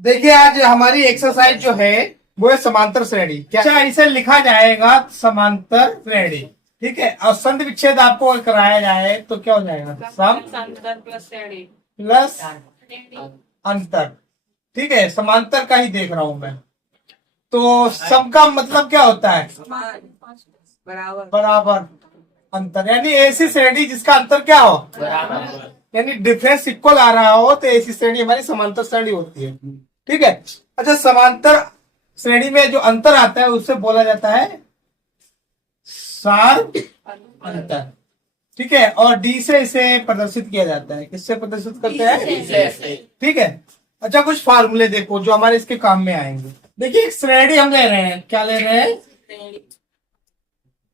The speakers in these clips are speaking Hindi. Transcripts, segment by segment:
देखिए आज हमारी एक्सरसाइज जो है वो है समांतर श्रेणी। क्या इसे लिखा जाएगा समांतर श्रेणी। ठीक है, और संधि विच्छेद आपको अगर कराया जाए तो क्या हो जाएगा? सम अंतर प्लस श्रेणी प्लस अंतर। ठीक है, समांतर का ही देख रहा हूं मैं। तो सम का मतलब क्या होता है? बराबर बराबर अंतर, यानी ऐसी श्रेणी जिसका अंतर क्या हो? यानी डिफरेंस इक्वल आ रहा हो तो ऐसी श्रेणी हमारी समांतर श्रेणी होती है। ठीक है। अच्छा, समांतर श्रेणी में जो अंतर आता है उससे बोला जाता है सार अंतर। ठीक है, और डी से इसे प्रदर्शित किया जाता है। किससे प्रदर्शित करते हैं? ठीक है। अच्छा, कुछ फार्मूले देखो जो हमारे इसके काम में आएंगे। देखिए, एक श्रेणी हम ले रहे हैं। क्या ले रहे हैं?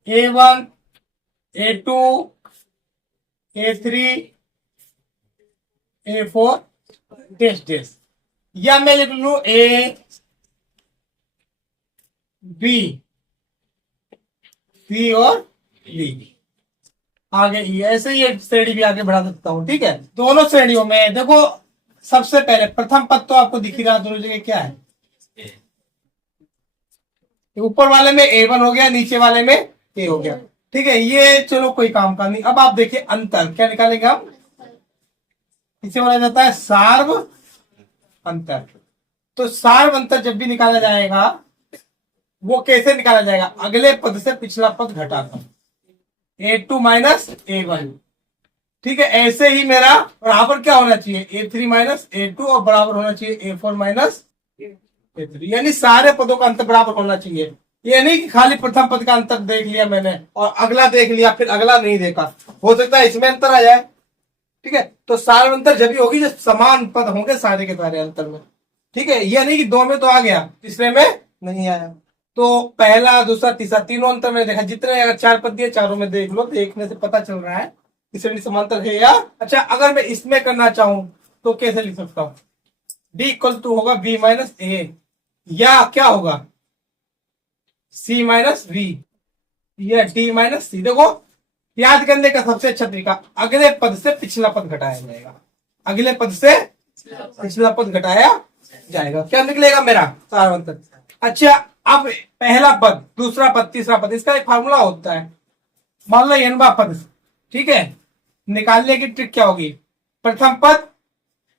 A1, A2, A3, A4 dash dash, या मैं लिख लू A, B, C और D। आगे E, ऐसे ही एक श्रेणी भी आगे बढ़ा सकता हूं। ठीक है, दोनों श्रेणियों में देखो, सबसे पहले प्रथम पद तो आपको दिख ही रहा दोनों जगह क्या है। ऊपर वाले में A1 हो गया, नीचे वाले में A हो गया। ठीक है, ये चलो कोई काम का नहीं। अब आप देखिए अंतर क्या निकालेंगे हम? इसे बोला जाता है सार्व अंतर। तो सार्व अंतर जब भी निकाला जाएगा वो कैसे निकाला जाएगा? अगले पद से पिछला पद घटाकर A2 माइनस A1। ठीक है, ऐसे ही मेरा बराबर क्या होना चाहिए? A3 माइनस A2 और बराबर होना चाहिए A4 माइनस A3। यानी सारे पदों का अंतर बराबर होना चाहिए। ये नहीं कि खाली प्रथम पद का अंतर देख लिया मैंने और अगला देख लिया फिर अगला नहीं देखा। हो सकता है इसमें अंतर आ जाए। ठीक है, तो सार अंतर जब भी होगी जब समान पद होंगे सारे के सारे अंतर में। ठीक है, यह नहीं कि दो में तो आ गया तीसरे में नहीं आया। तो पहला दूसरा तीसरा तीनों अंतर में देखा। जितने अगर चार पद दिए चारों में देख लो, देखने से पता चल रहा है कि श्रेणी समांतर है या। अच्छा, अगर मैं इसमें करना चाहूं तो कैसे लिख सकता हूं? डी इक्वल टू होगा बी माइनस ए, या क्या होगा? सी माइनस बी, या डी माइनस सी। देखो, याद करने का सबसे अच्छा तरीका, अगले पद से पिछला पद घटाया जाएगा। अगले पद से पिछला पद घटाया जाएगा, क्या निकलेगा मेरा? सार अंतर। अच्छा, अब पहला पद दूसरा पद तीसरा पद, इसका एक फार्मूला होता है। मान लो एनवा पद। ठीक है, निकालने की ट्रिक क्या होगी? प्रथम पद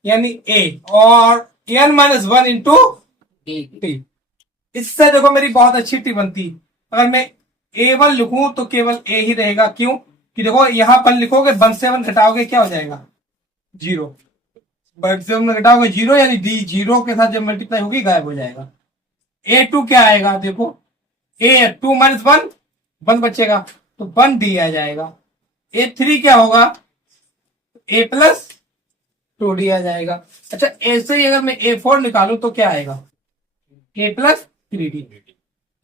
यानी ए और N minus one into T. इससे देखो मेरी बहुत अच्छी टी बनती। अगर मैं A1 लिखूं तो केवल ए ही रहेगा। क्यों? कि देखो यहां पर लिखोगे 1 से 1 घटाओगे क्या हो जाएगा? 0। 1 से 1 घटाओगे 0, यानी डी 0 के साथ जब मल्टीप्लाई होगी गायब हो जाएगा। A2 क्या आएगा? देखो A2 माइनस 1, 1 बचेगा तो 1 डी आ जाएगा। A3 क्या होगा? A प्लस 2 डी आ जाएगा। अच्छा, ऐसे ही अगर मैं A4 निकालू तो क्या आएगा? A plus 3D।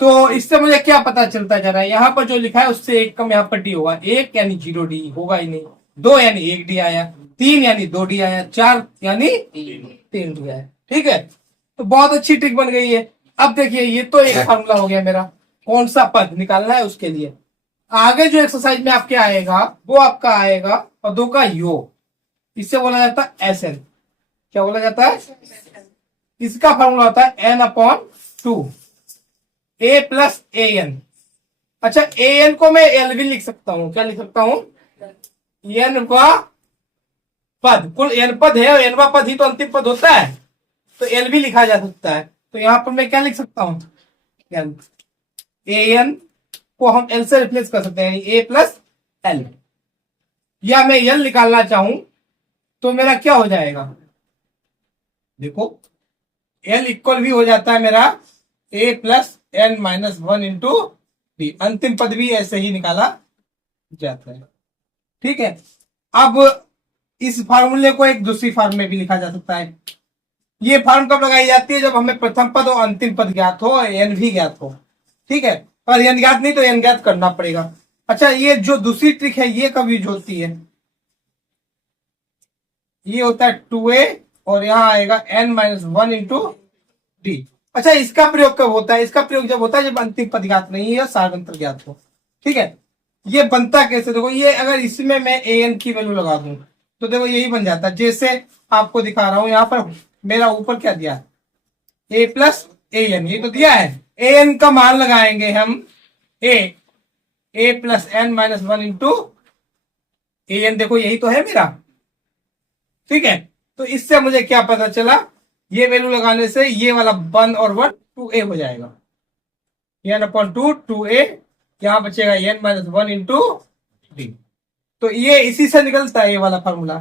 तो इससे मुझे क्या पता चलता जा रहा है? यहाँ पर जो लिखा है उससे एक कम यहाँ पर डी होगा। 1 यानी 0 डी होगा ही नहीं। 2 यानी 1 डी आया। 3 यानी 2 डी आया। 4 यानी 3 डी आया। ठीक है, तो बहुत अच्छी ट्रिक बन गई है। अब देखिए, ये तो एक फार्मूला हो गया मेरा। कौन सा पद निकालना है उसके लिए। आगे जो एक्सरसाइज में आपके आएगा वो आपका आएगा पदों का योग। इससे बोला जाता है SN। क्या बोला जाता है? इसका फार्मूला होता है N/2 A प्लस AN। अच्छा, AN को मैं एल भी लिख सकता हूं। क्या लिख सकता हूं? एन का पद, कुल एन पद है और एनवा पद ही तो अंतिम पद होता है, तो एल भी लिखा जा सकता है। तो यहां पर मैं क्या लिख सकता हूं? एन। AN को हम एल से रिप्लेस कर सकते हैं, A प्लस एल। या मैं एल निकालना चाहूं तो मेरा क्या हो जाएगा? देखो, एल इक्वल भी हो जाता है मेरा A plus N minus 1 into D. अंतिम पद भी ऐसे ही निकाला जाता है। ठीक है, अब इस फार्मूले को एक दूसरी फॉर्म में भी लिखा जा सकता है। ये फॉर्म कब लगाई जाती है? जब हमें प्रथम पद और अंतिम पद ज्ञात हो, एन भी ज्ञात हो। ठीक है, पर एन ज्ञात नहीं तो एन ज्ञात करना पड़ेगा। अच्छा, ये जो दूसरी ट्रिक है ये कब यूज होती है? ये होता है 2A और यहां आएगा N माइनस 1 इंटू डी। अच्छा, इसका प्रयोग कब होता है? इसका प्रयोग जब होता है जब अंतिम पद ज्ञात नहीं है, सार अंतर ज्ञात हो। ठीक है, ये बनता कैसे? देखो, ये अगर इसमें मैं AN की वैल्यू लगा दूं तो देखो यही बन जाता है। जैसे आपको दिखा रहा हूं, यहां पर मेरा ऊपर क्या दिया? ए प्लस ए एन, ये तो दिया है। ए एन का मान लगाएंगे हम A plus N minus one into A N, देखो यही तो है मेरा, ठीक है। तो इससे मुझे क्या पता चला, ये वैल्यू लगाने से ये वाला 1 और 1 2a हो जाएगा, एन अपॉन 2 2a, यहां बचेगा N minus one into D. तो ये इसी से निकलता है ये वाला फार्मूला।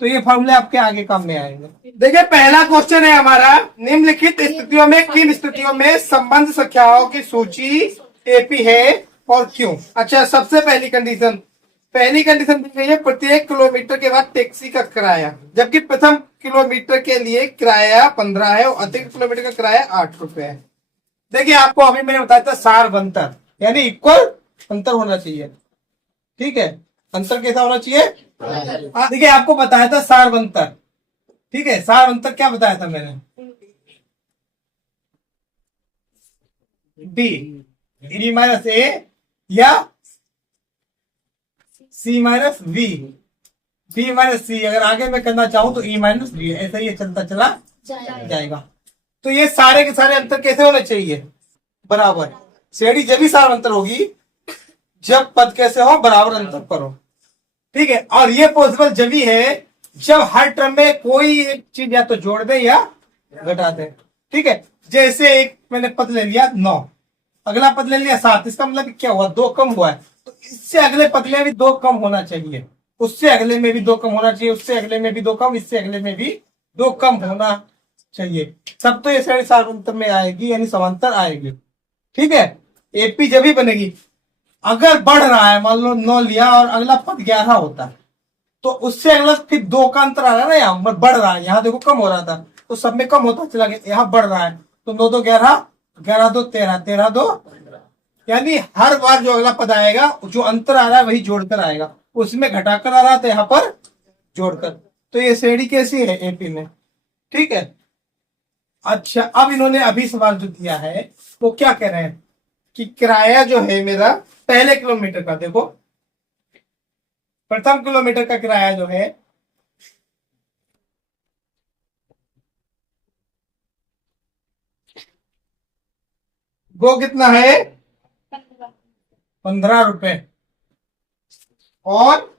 तो ये फार्मूले आपके आगे काम में आएंगे। देखिए पहला क्वेश्चन है हमारा, निम्नलिखित स्थितियों में किन स्थितियों में संबंध संख्याओं की सूची एपी है और क्यों। अच्छा, सबसे पहली कंडीशन दी गई है प्रत्येक किलोमीटर के बाद टैक्सी का किराया, जबकि प्रथम किलोमीटर के लिए किराया 15 है और अतिरिक्त किलोमीटर का किराया 8 रुपए है। देखिए आपको अभी मैंने बताया था सार्वंतर, यानी इक्वल अंतर होना चाहिए, ठीक है। अंतर कैसा होना चाहिए, देखिए आपको बताया था सार्वंतर, ठीक है। सार्वंतर क्या बताया था मैंने, डी माइनस ए या सी माइनस वी, बी माइनस सी, अगर आगे मैं करना चाहूं तो ई माइनस बी, ऐसा ही चलता चला जाएगा। तो ये सारे के सारे अंतर कैसे होने चाहिए, बराबर। श्रेणी जब भी सार्वंतर होगी जब पद कैसे हो, बराबर अंतर पर हो, ठीक है। और ये पॉसिबल जब भी है जब हर टर्म में कोई एक चीज या तो जोड़ दे या घटा दे, ठीक है। जैसे एक मैंने पद ले लिया 9, अगला पद ले लिया 7, इसका मतलब क्या हुआ, 2 कम हुआ है। तो इससे अगले पद में भी 2 कम होना चाहिए, उससे अगले में भी 2 कम होना चाहिए, उससे अगले में भी 2 कम, इससे अगले में भी 2 कम होना चाहिए। सब तो ये श्रेणी सार्वंतर में आएगी, यानी समांतर आएगी, ठीक है। एपी जब भी बनेगी अगर बढ़ रहा है, मान लो 9 लिया और अगला पद 11 होता है, तो उससे अगला फिर 2 का अंतर आ रहा है ना, यहाँ बढ़ रहा है, यहाँ देखो कम हो रहा था तो सब में कम होता चला गया, यहाँ बढ़ रहा है। तो 9 2 11, 11 2 13, 13 2, यानी हर बार जो अगला पद आएगा जो अंतर आ रहा है वही जोड़कर आएगा, उसमें घटाकर आ रहा था यहाँ पर जोड़कर। तो ये श्रेणी कैसी है एपी में, ठीक है। अच्छा, अब इन्होंने अभी सवाल जो दिया है वो क्या कह रहे हैं कि किराया जो है मेरा पहले किलोमीटर का, देखो प्रथम किलोमीटर का किराया जो है वो कितना है, 15 रुपए, और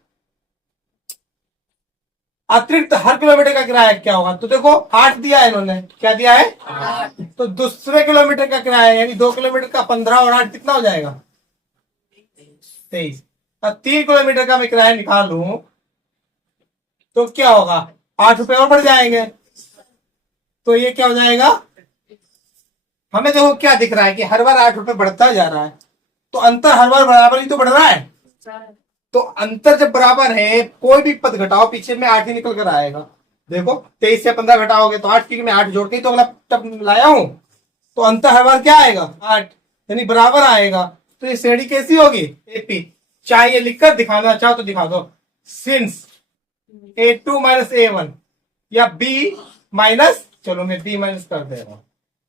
अतिरिक्त हर किलोमीटर का किराया क्या होगा, तो देखो 8 दिया है इन्होंने, क्या दिया है 8। तो दूसरे किलोमीटर का किराया यानी 2 किलोमीटर का 15 और 8 कितना हो जाएगा 23। अब 3 किलोमीटर का मैं किराया निकालूं तो क्या होगा, 8 रुपए और बढ़ जाएंगे, तो ये क्या हो जाएगा, हमें देखो क्या दिख रहा है कि हर बार 8 रुपए बढ़ता जा रहा है, तो अंतर हर बार बराबर ही तो बढ़ रहा है। तो अंतर जब बराबर है, कोई भी पद घटाओ पीछे में 8 ही निकल कर आएगा। देखो 23 से 15 घटाओगे तो 8 की मैं 8 जोड़ के तो अगला टर्म लाया हूं, तो अंतर हर बार क्या आएगा 8, यानी बराबर आएगा। तो ये श्रेणी कैसी होगी एपी, चाहे लिखकर दिखाना चाहो तो दिखा दो, सिंस A2 माइनस A1 या B माइनस, चलो मैं B माइनस कर दे रहा हूं,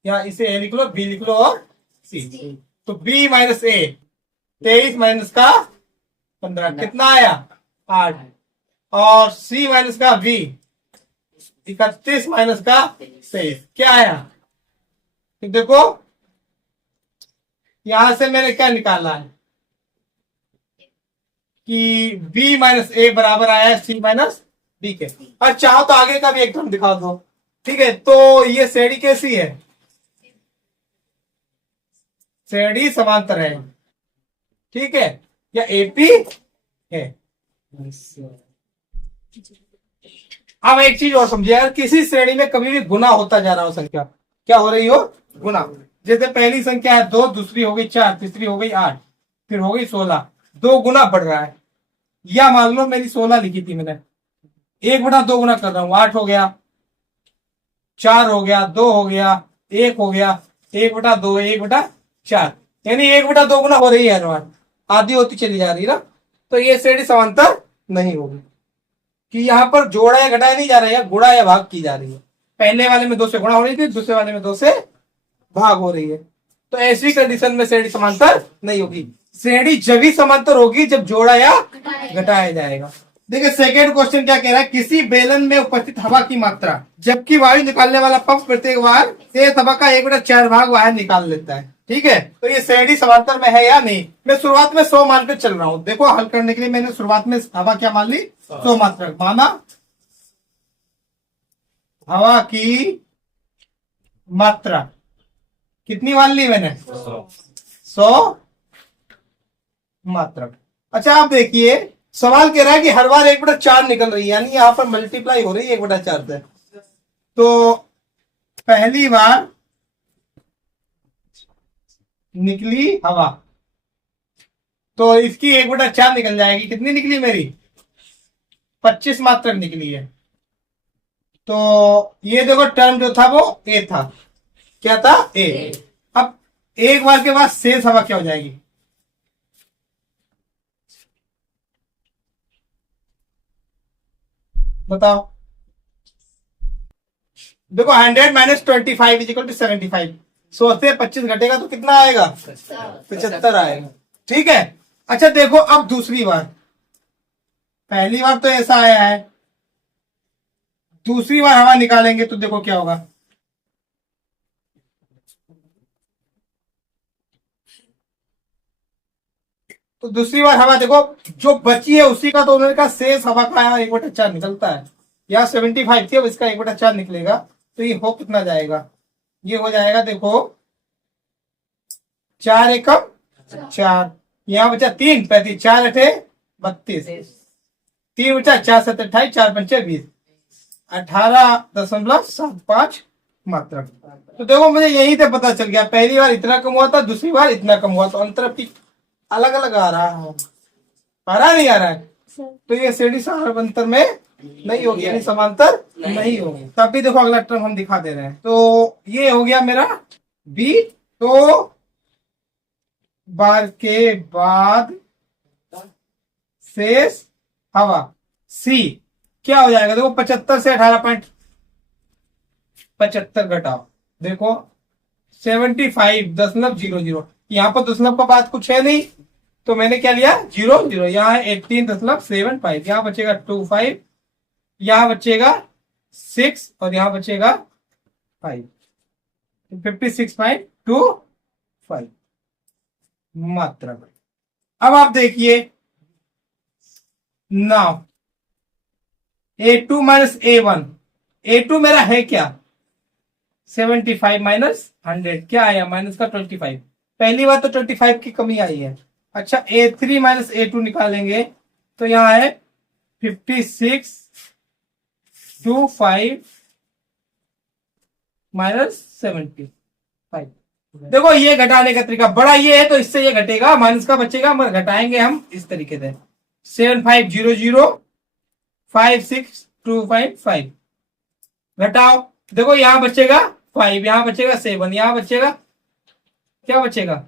या इसे A लिख लो, B लिख लो और C। तो B माइनस A, 23 माइनस का 15 कितना आया 8, और C माइनस का B 31 माइनस का 23 क्या आया। तो देखो यहां से मैंने क्या निकाला है कि B माइनस A बराबर आया C माइनस B के, और चाहो तो आगे का भी एक टर्म दिखा दो, ठीक है। तो ये श्रेणी कैसी है, श्रेणी समांतर है, ठीक है, या एपी है। अब एक चीज और समझिए, अगर किसी श्रेणी में कभी भी गुना होता जा रहा हो, संख्या क्या हो रही हो, गुना, जैसे पहली संख्या है 2, दूसरी हो गई 4, तीसरी हो गई 8, फिर हो गई 16, 2 गुना बढ़ रहा है। या मान लो मेरी 16 लिखी थी मैंने, 1/2 गुना कर रहा हूं, 8 हो गया, 4 हो गया, 2 हो गया, 1 हो गया, 1/2 1/4, यानी 1/2 गुना हो रही है हर बार, आधी होती चली जा रही है ना। तो ये श्रेणी समांतर नहीं होगी कि यहाँ पर जोड़ा या घटाया नहीं जा रहा है, गुणा या भाग की जा रही है। पहले वाले में 2 से गुणा हो रही थी, दूसरे वाले में 2 से भाग हो रही है। तो ऐसी कंडीशन में श्रेणी समांतर नहीं होगी। श्रेणी जब ही समांतर होगी जब जोड़ा या घटाया जाएगा। देखिए सेकेंड क्वेश्चन क्या कह रहा है, किसी बेलन में उपस्थित हवा की मात्रा जबकि वायु निकालने वाला पंप प्रत्येक बार शेष हवा का 1/4 भाग बाहर निकाल लेता है। ठीक है, तो ये श्रेणी समांतर में है या नहीं। मैं शुरुआत में 100 मान के चल रहा हूं। देखो हल करने के लिए मैंने शुरुआत में हवा क्या मान ली, 100 मात्रा माना। हवा की मात्रा कितनी मान ली मैंने, 100 मात्रा। अच्छा आप देखिए सवाल कह रहा है कि हर बार 1/4 निकल रही है, यानी यहां पर मल्टीप्लाई हो रही है 1/4 से। तो पहली बार निकली हवा तो इसकी 1/4 निकल जाएगी। कितनी निकली मेरी, 25 मात्रक निकली है। तो ये देखो टर्म जो था वो ए था, क्या था, ए। अब एक बार के बाद शेष हवा क्या हो जाएगी, बताओ। देखो 100 माइनस 25 इज इक्वल टू 75। 100 से 25 घटेगा तो कितना आएगा, 75 आएगा। ठीक है। अच्छा देखो अब दूसरी बार, पहली बार तो ऐसा आया है, दूसरी बार हवा निकालेंगे तो देखो क्या होगा। तो दूसरी बार हवा देखो जो बची है उसी का, तो उन्होंने कहा शेष हवा का 1/4 निकलता है। यहाँ 75 थी, अब इसका 1/4 निकलेगा। तो ये हो कितना जाएगा, ये हो जाएगा देखो 4 एकम 4, यहाँ बचा 3 35, 4 अठे 32, 3 बचा 4 7 28, 4 पंचे 20, 18.75 मात्रा। तो देखो मुझे यहीं से पता चल गया, पहली बार इतना कम हुआ था, दूसरी बार इतना कम हुआ, तो अंतर की अलग अलग आ रहा है, आ रहा नहीं आ रहा है। तो ये श्रेणी समांतर में नहीं होगी, यानी समांतर नहीं होगी। तब भी देखो अगला टर्म हम दिखा दे रहे हैं। तो ये हो गया मेरा बी। तो बार के बाद शेष हवा सी क्या हो जाएगा, देखो 75 से 18.75 घटाओ, देखो 75.00। यहाँ पर दशमलव का बात कुछ है नहीं, तो मैंने क्या लिया 0 यहाँ है 18.75, यहाँ बचेगा 25, यहाँ बचेगा 6 और यहाँ बचेगा 5, 56.25 मात्रा। अब आप देखिए now A2 minus A1, A2 मेरा है क्या 75 माइनस 100 क्या आया माइनस का 25। पहली बार तो 25 की कमी आई है। अच्छा A3 माइनस A2 निकालेंगे तो यहाँ है 56.25 माइनस 75। देखो ये घटाने का तरीका बड़ा ये है, तो इससे ये घटेगा, माइनस का बचेगा, मगर घटाएंगे हम इस तरीके से 75005625 घटाओ। देखो यहां बचेगा 5, यहां बचेगा 7, यहां बचेगा क्या बचेगा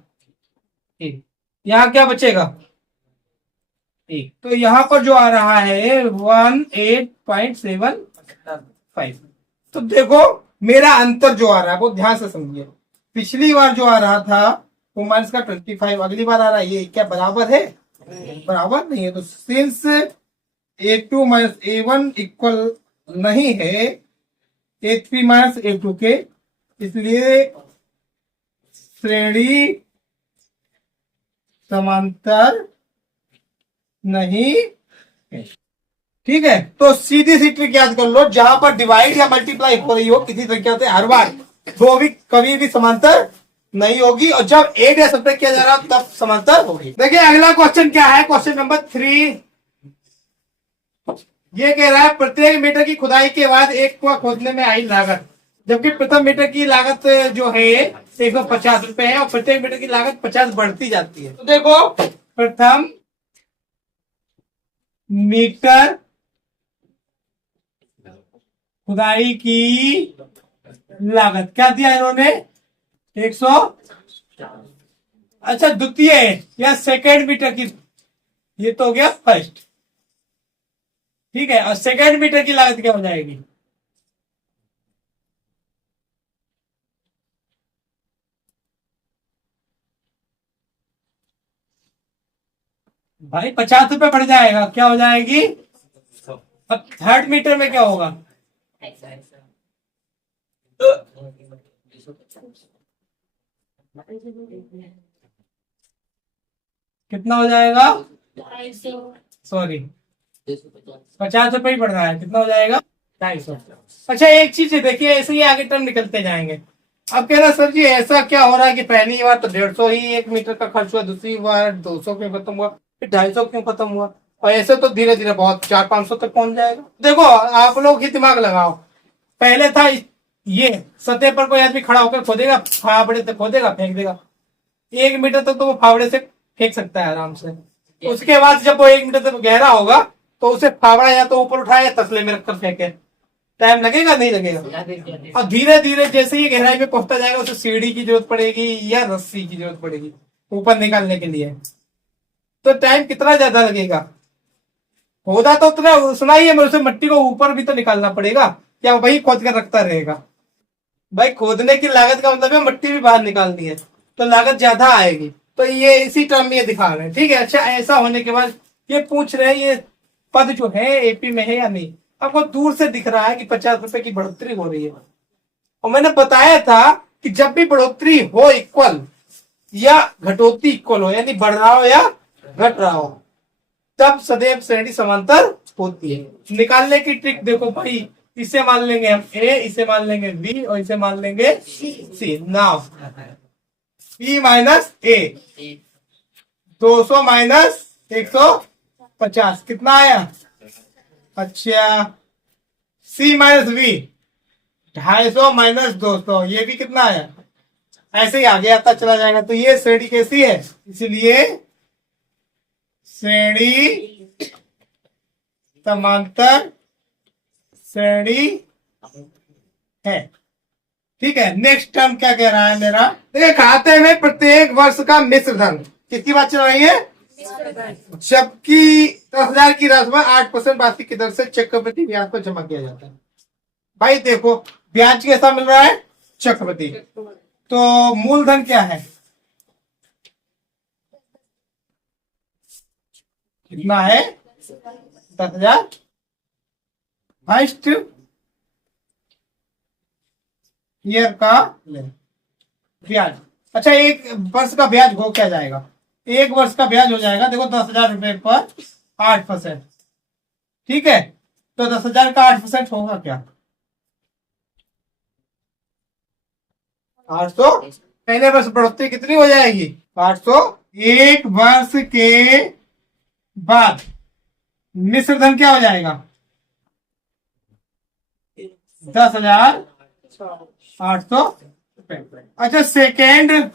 1, यहां क्या बचेगा 1। तो यहां पर जो आ रहा है 18.75। तो देखो मेरा अंतर जो आ रहा है वो ध्यान से समझिए। पिछली बार जो आ रहा था वो माइनस का 25, अगली बार आ रहा है ये क्या बराबर है, बराबर नहीं है। तो since A2 minus A1 equal नहीं है A3 माइनस A2 के, इसलिए श्रेणी समांतर नहीं है। ठीक है, तो सीधी सी ट्रिक याद कर लो, जहां पर डिवाइड या मल्टीप्लाई हो रही हो किसी तरीके से हर बार वो भी कभी भी समांतर नहीं होगी, और जब एड या सब्ट्रैक्ट किया जा रहा तब समांतर होगी। देखिए अगला क्वेश्चन क्या है, क्वेश्चन नंबर 3। ये कह रहा है प्रत्येक मीटर की खुदाई के बाद एक कुआं खोदने में आई लागत, जबकि प्रथम मीटर की लागत जो है 150 रुपए है, और प्रत्येक मीटर की लागत 50 बढ़ती जाती है। तो देखो प्रथम मीटर खुदाई की लागत क्या दिया इन्होंने 100। अच्छा द्वितीय या सेकेंड मीटर की, ये तो हो गया फर्स्ट, ठीक है, और सेकेंड मीटर की लागत क्या हो जाएगी, भाई 50 रुपए बढ़ जाएगा, क्या हो जाएगी अब थर्ड मीटर में क्या होगा? कितना हो जाएगा? सॉरी, 50 रुपए ही पड़ रहा है। कितना हो जाएगा? 250। अच्छा एक चीज है, देखिए ऐसे ही आगे टर्म निकलते जाएंगे। अब कह रहा सर जी ऐसा क्या हो रहा है कि पहली बार तो 150 ही 1 मीटर का खर्च हुआ, दूसरी बार 200 क्यों खत्म हुआ, फिर 250 क्यों खत्म हुआ, और ऐसे तो धीरे धीरे बहुत 400-500 तक पहुंच जाएगा। देखो आप लोग ही दिमाग लगाओ। पहले था ये सतह पर कोई आदमी खड़ा होकर खोदेगा, फावड़े से खोदेगा, फेंक देगा। 1 मीटर तक तो वो फावड़े से फेंक सकता है आराम से। उसके बाद जब वो 1 मीटर तक गहरा होगा तो उसे फावड़ा या तो ऊपर उठाए या तसले में रखकर फेंके। टाइम लगेगा नहीं लगेगा? और धीरे धीरे जैसे ही गहराई में पहुंचता जाएगा उसे सीढ़ी की जरूरत पड़ेगी या रस्सी की जरूरत पड़ेगी ऊपर निकालने के लिए। तो टाइम कितना ज्यादा लगेगा? खोदा तो उतना ही है, मैं उसे मट्टी को ऊपर भी तो निकालना पड़ेगा, या वही खोद कर रखता रहेगा? भाई खोदने की लागत का मतलब है मट्टी भी बाहर निकालनी है, तो लागत ज्यादा आएगी। तो ये इसी टर्म में ये दिखा रहे हैं, ठीक है। अच्छा ऐसा होने के बाद ये पूछ रहे हैं ये पद जो है एपी में है या नहीं। आपको दूर से दिख रहा है कि 50 रुपए की बढ़ोतरी हो रही है, और मैंने बताया था कि जब भी बढ़ोतरी हो इक्वल या घटोती इक्वल हो, यानी बढ़ रहा हो या घट रहा हो, तब सदैव श्रेणी समांतर होती है। निकालने की ट्रिक देखो भाई, इसे मान लेंगे हम ए, इसे मान लेंगे बी, और इसे मान लेंगे सी। नाउ बी माइनस ए, 200 माइनस 150 कितना आया? अच्छा सी माइनस बी, 250 माइनस 200, ये भी कितना आया? ऐसे ही आगे आता चला जाएगा। तो ये श्रेणी कैसी है? इसलिए श्रेणी समांतर श्रेणी है, ठीक है। नेक्स्ट टर्म क्या कह रहा है मेरा? देखिए खाते में प्रत्येक वर्ष का मिश्र धन, किसकी बात चल रही है? जबकि 10,000 की राशि में 8% वार्षिक की दर से चक्रवृद्धि ब्याज पर जमा किया जाता है। भाई देखो ब्याज कैसा मिल रहा है? चक्रवृद्धि। तो मूलधन क्या है? कितना है? 10,000। फर्स्ट ईयर का ब्याज। अच्छा एक वर्ष का ब्याज हो क्या जाएगा? एक वर्ष का ब्याज हो जाएगा, देखो 10,000 रुपए पर 8%, ठीक है। तो 10,000 का 8% होगा क्या? 800। पहले वर्ष बढ़ोतरी कितनी हो जाएगी? 800। एक वर्ष के बाद मिश्र धन क्या हो जाएगा? 10,800 रुपए। अच्छा सेकेंड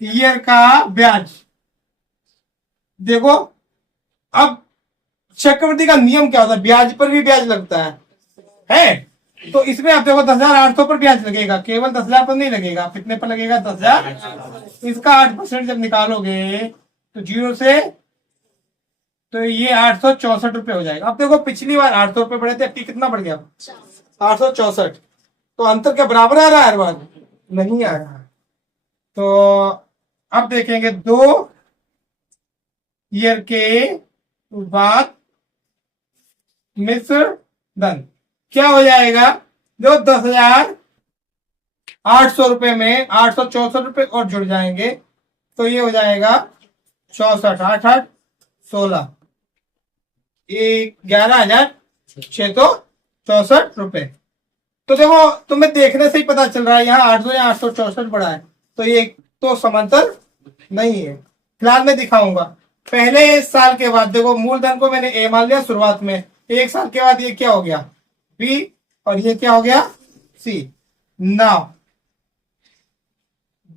ईयर का ब्याज देखो। अब चक्रवृद्धि का नियम क्या होता है? ब्याज पर भी ब्याज लगता है? तो इसमें आप देखो 10,800 पर ब्याज लगेगा, केवल 10,000 पर नहीं लगेगा। कितने पर लगेगा? 10,000। इसका 8% जब निकालोगे तो 0 से, तो ये 864 रुपए हो जाएगा। अब देखो पिछली बार 800 रुपए बढ़े थे, अब कितना बढ़ गया? 864। तो अंतर क्या बराबर आ रहा है हर बार? नहीं आ रहा। तो अब देखेंगे 2 ईयर के बाद मिश्र धन क्या हो जाएगा? जो 10,800 रुपए में 864 रुपए और जुड़ जाएंगे, तो ये हो जाएगा 64, 8 8 16, 11,664 रुपए। तो देखो तुम्हें देखने से ही पता चल रहा है यहाँ 800 या 864 पड़ा है, तो ये तो समांतर नहीं है। फिलहाल मैं दिखाऊंगा। पहले साल के बाद देखो मूलधन को मैंने ए मान लिया शुरुआत में, एक साल के बाद ये क्या हो गया? बी, और ये क्या हो गया? सी। नाउ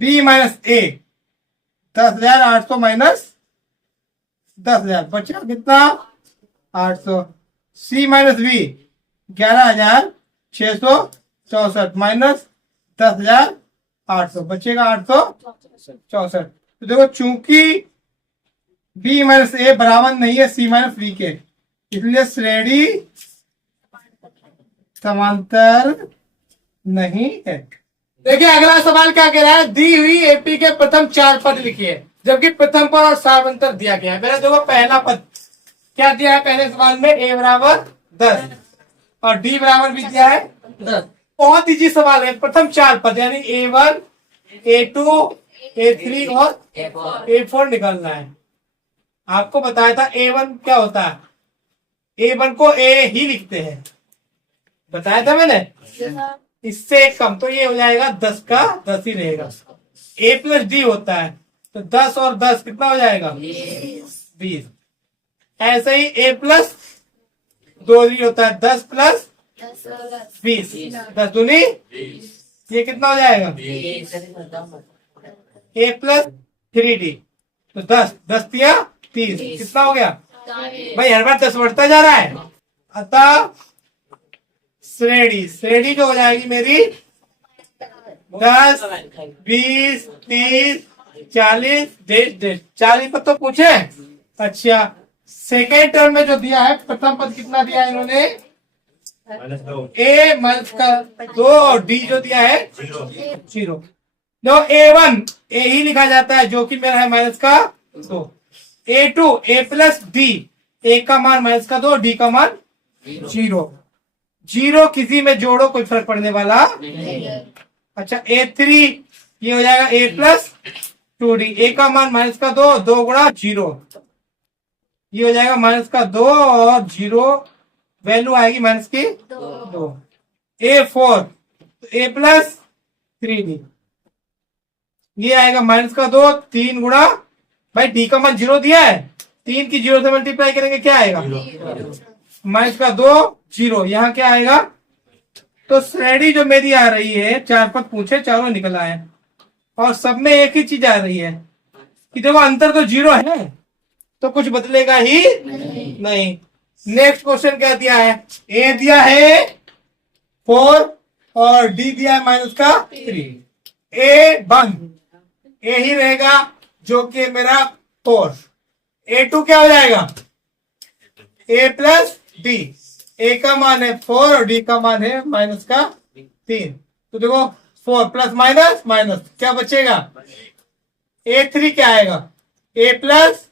बी माइनस ए, 10,800 माइनस 10,000 बचा कितना? 800। सी माइनस बी 11,664 माइनस 10,800 बचेगा 864। तो देखो चूंकि बी माइनस ए बराबर नहीं है सी माइनस बी के, इसलिए श्रेणी समांतर नहीं है। देखिए अगला सवाल क्या कह रहा है? दी हुई एपी के प्रथम 4 पद लिखिए, जबकि प्रथम पद और सारवंतर दिया गया है। मेरा देखो पहला पद क्या दिया है पहले सवाल में? ए बराबर 10 और डी बराबर भी दिया है 10। बहुत इजी सवाल है। प्रथम चार पद यानी A1, A2, A3 और A4 निकालना है। आपको बताया था A1 क्या होता है, A1 को A ही लिखते हैं, बताया था मैंने। इससे एक कम तो ये हो जाएगा 10 का 10 ही रहेगा। A प्लस डी होता है तो 10 और 10 कितना हो जाएगा? 20। ऐसे ही A प्लस 2 होता है 10 प्लस 20, 10 दूनी ये कितना हो जाएगा? A प्लस 3D तो 10, 10 दिया 30, कितना हो गया भाई? हर बार 10 बढ़ता जा रहा है। अतः श्रेणी जो हो जाएगी मेरी 10, 20, 30, 40, 40 पद तो पूछे। अच्छा, सेकेंड टर्म में जो दिया है, प्रथम पद कितना दिया है इन्होंने? A माइनस का 2 और डी जो दिया है 0। जो A1 A ही लिखा जाता है जो कि मेरा है माइनस का 2। A2 A plus D, A का मान माइनस का 2, डी का मान 0। किसी में जोड़ो कोई फर्क पड़ने वाला। अच्छा, A3 ये हो जाएगा A प्लस 2D, A का मान माइनस का 2, 2 गुणा 0 ये हो जाएगा माइनस का 2 और 0 वैल्यू आएगी माइनस की 2। A4 A प्लस 3D ये आएगा माइनस का 2, 3 गुणा भाई डी का मान 0 दिया है, 3 की 0 से मल्टीप्लाई करेंगे क्या आएगा? माइनस का 2, 0 यहाँ क्या आएगा? तो श्रेणी जो मेरी आ रही है, चार पद पूछे चारों निकल आए और सब में एक ही चीज आ रही है कि देखो अंतर तो 0 है तो कुछ बदलेगा ही नहीं। नेक्स्ट क्वेश्चन क्या दिया है? ए दिया है 4 और डी दिया है माइनस का 3। A1 ए ही रहेगा जो कि मेरा 4। A2 क्या हो जाएगा? A प्लस डी, ए का मान है 4 और डी का मान है माइनस का 3। तो देखो 4 प्लस माइनस माइनस क्या बचेगा? A3 क्या आएगा? A प्लस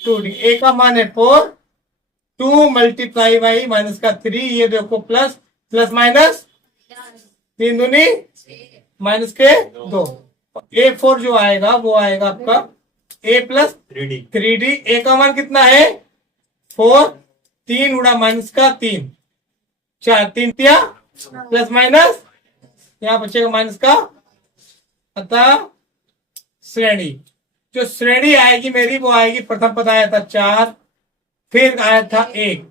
2D, ए का मान है 4, 2 मल्टीप्लाई बाई माइनस का 3, ये देखो प्लस प्लस माइनस 3 दूनी माइनस के 2। A4 जो आएगा वो आएगा आपका A प्लस 3D, ए का मान कितना है? 4, 3 गुणा माइनस का 3, 4, 3 तिया प्लस माइनस यहाँ बचेगा माइनस का। अतः श्रेणी जो श्रेणी आएगी मेरी वो आएगी, प्रथम पद आया था 4, फिर आया था 1,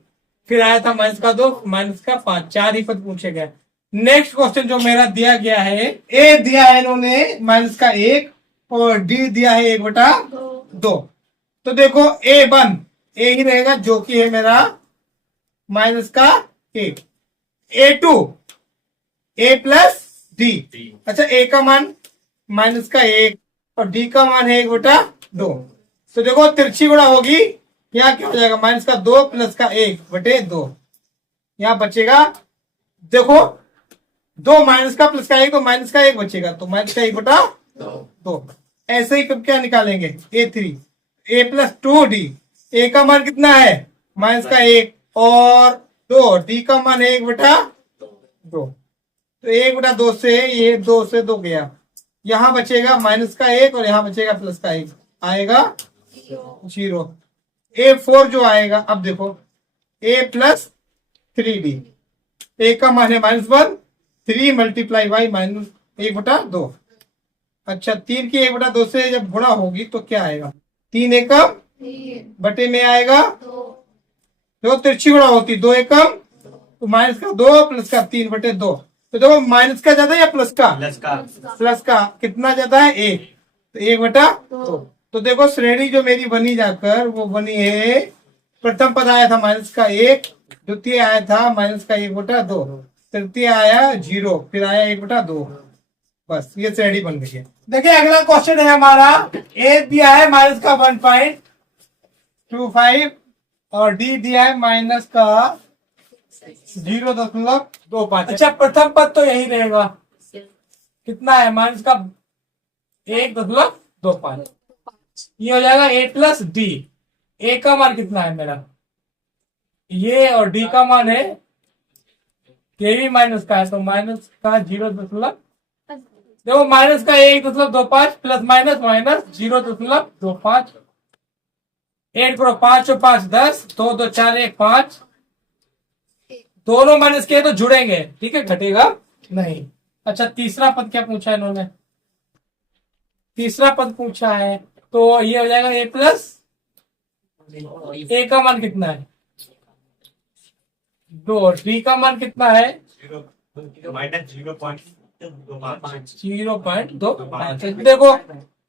फिर आया था माइनस का 2, माइनस का 5, 4 ही पद पूछे गए। नेक्स्ट क्वेश्चन जो मेरा दिया गया है, ए दिया है इन्होंने माइनस का 1 और डी दिया है 1/2। तो देखो A1 ए ही रहेगा जो कि है मेरा माइनस का 1। A2 A प्लस डी, अच्छा ए का मान माइनस का 1 और डी का मान है 1/2। तो देखो तिरछी गुणा होगी, यहाँ क्या हो जाएगा? माइनस का 2 प्लस का 1/2 यहाँ बचेगा। देखो 2 माइनस का प्लस का 1 तो माइनस का 1 बचेगा, तो माइनस का 1/2। ऐसे ही कब क्या निकालेंगे? A3 A प्लस 2D, ए का मान कितना है? माइनस का 1 और 2, डी का मान है 1/2। तो 1/2 से ये 2 से 2 गया, यहाँ बचेगा माइनस का 1 और यहाँ बचेगा प्लस का 1, आएगा 0। A4 जो आएगा, अब देखो A प्लस 3D, ए का मान है -1, 3 मल्टीप्लाई बाई माइनस 1/2। अच्छा, 3 की 1/2 से जब गुणा होगी तो क्या आएगा? 3 एकम बटे में आएगा, देखो तिरछी गुणा होती 2 एकम तो माइनस का 2 प्लस का 3/2। तो देखो माइनस का ज्यादा या प्लस का? प्लस का कितना ज्यादा है? 1, तो 1/2। तो देखो श्रेणी जो मेरी बनी जाकर वो बनी है, प्रथम पद आया था माइनस का 1, द्वितीय आया था माइनस का 1/2, तृतीय आया 0, फिर आया 1/2। बस ये श्रेणी बन गई है। देखिए अगला क्वेश्चन है हमारा, ए दिया है माइनस का 1.25 और डी दिया है माइनस का 0.25। अच्छा, प्रथम पद तो यही रहेगा, कितना है? माइनस का 1.25, ये हो जाएगा A प्लस डी। ए का मान कितना है मेरा? ये और डी का मान है के भी माइनस का है, तो माइनस का 0 दशमलव, देखो माइनस का 1.25 प्लस माइनस माइनस 0.25। ऐड करो, 5 और 5 10, 2 2 4 1 5, दोनों माइनस के तो जुड़ेंगे, ठीक है, घटेगा नहीं। अच्छा तीसरा पद क्या पूछा है इन्होंने, तीसरा पद पूछा है, तो ये हो जाएगा ए प्लस, ए का मान कितना है 2, डी का मान कितना है माइनस 0.25। 0.25। देखो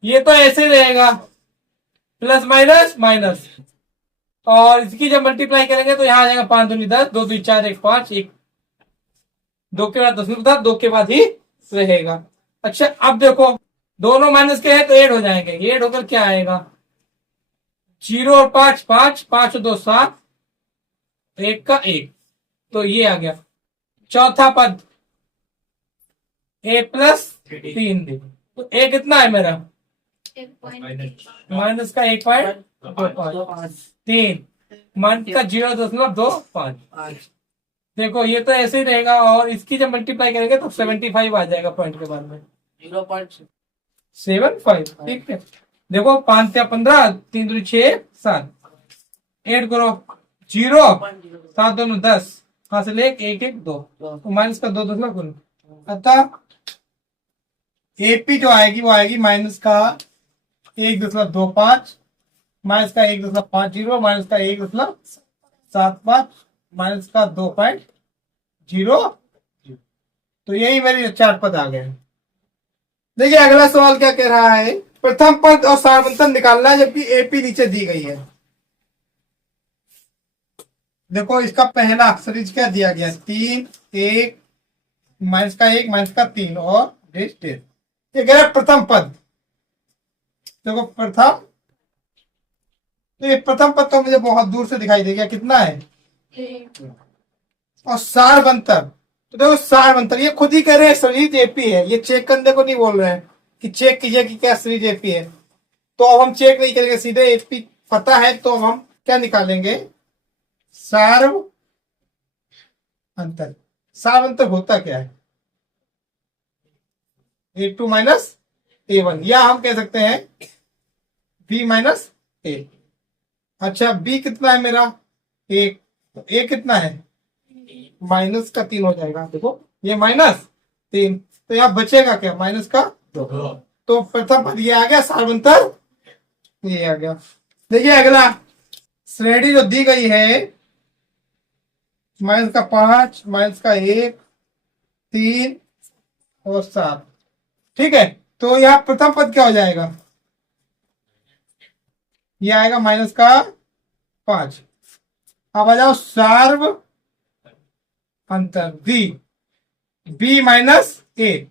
ये तो ऐसे ही रहेगा, प्लस माइनस माइनस, और इसकी जब मल्टीप्लाई करेंगे तो यहाँ आ जाएगा 5 दूनी 10, 2 2 4 1 5, 1 2 के बाद 10 2 के बाद ही रहेगा। अच्छा अब देखो दोनों माइनस के हैं तो ऐड हो जाएंगे, ये ऐड होकर क्या आएगा 0 और 5 5, 5 और 2 7, 1 का 1, तो ये आ गया। चौथा पद ए प्लस 3, तो ए कितना है मेरा माइनस का 1.3, माइनस का 0.25। देखो ये तो ऐसे ही रहेगा, और इसकी जब मल्टीप्लाई करेंगे तो 75 आ जाएगा पॉइंट के बाद में 0.75, ठीक है। देखो 5 या 15, 3 दूनी 6 7, ऐड करो 0 7 दोनों 10, हासिल 1 1 1 2, तो माइनस का 2.2, अतः एपी जो आएगी वो आएगी माइनस का 1.25, माइनस का 1.50, माइनस का 1.75, माइनस का 2.0, तो यही मेरी 4 पद आ गए। देखिए अगला सवाल क्या कह रहा है, प्रथम पद और सारवंतन निकालना है जबकि एपी नीचे दी गई है। देखो इसका पहला अक्षर क्या दिया गया 3 1, माइनस का 1 माइनस का 3 और डेश डेश, ये कह रहा है प्रथम पद। देखो प्रथम, तो ये प्रथम पद तो मुझे बहुत दूर से दिखाई दे गया, कितना है, और सारवंतर, तो देखो सारवंतर ये खुद ही कह रहे हैं सीरीज एपी है, ये चेक करने को नहीं बोल रहे हैं कि चेक कीजिए कि क्या सीरीज एपी है, तो अब हम चेक नहीं करेंगे, सीधे एपी पता है तो हम क्या निकालेंगे सार्व अंतर। सार्वंतर होता क्या है A2 माइनस A1, या हम कह सकते हैं B माइनस A। अच्छा B कितना है मेरा 1, तो A कितना है माइनस का 3 हो जाएगा, देखो ये -3, तो यहाँ बचेगा क्या माइनस का 2, तो प्रथम पद ये आ गया, सार्वंतर ये आ गया। देखिए अगला श्रेणी जो दी गई है माइनस का 5, माइनस का 1 3 और 7, ठीक है, तो यहाँ प्रथम पद क्या हो जाएगा, ये आएगा माइनस का 5। अब आ जाओ सार्व अंतर बी माइनस ए,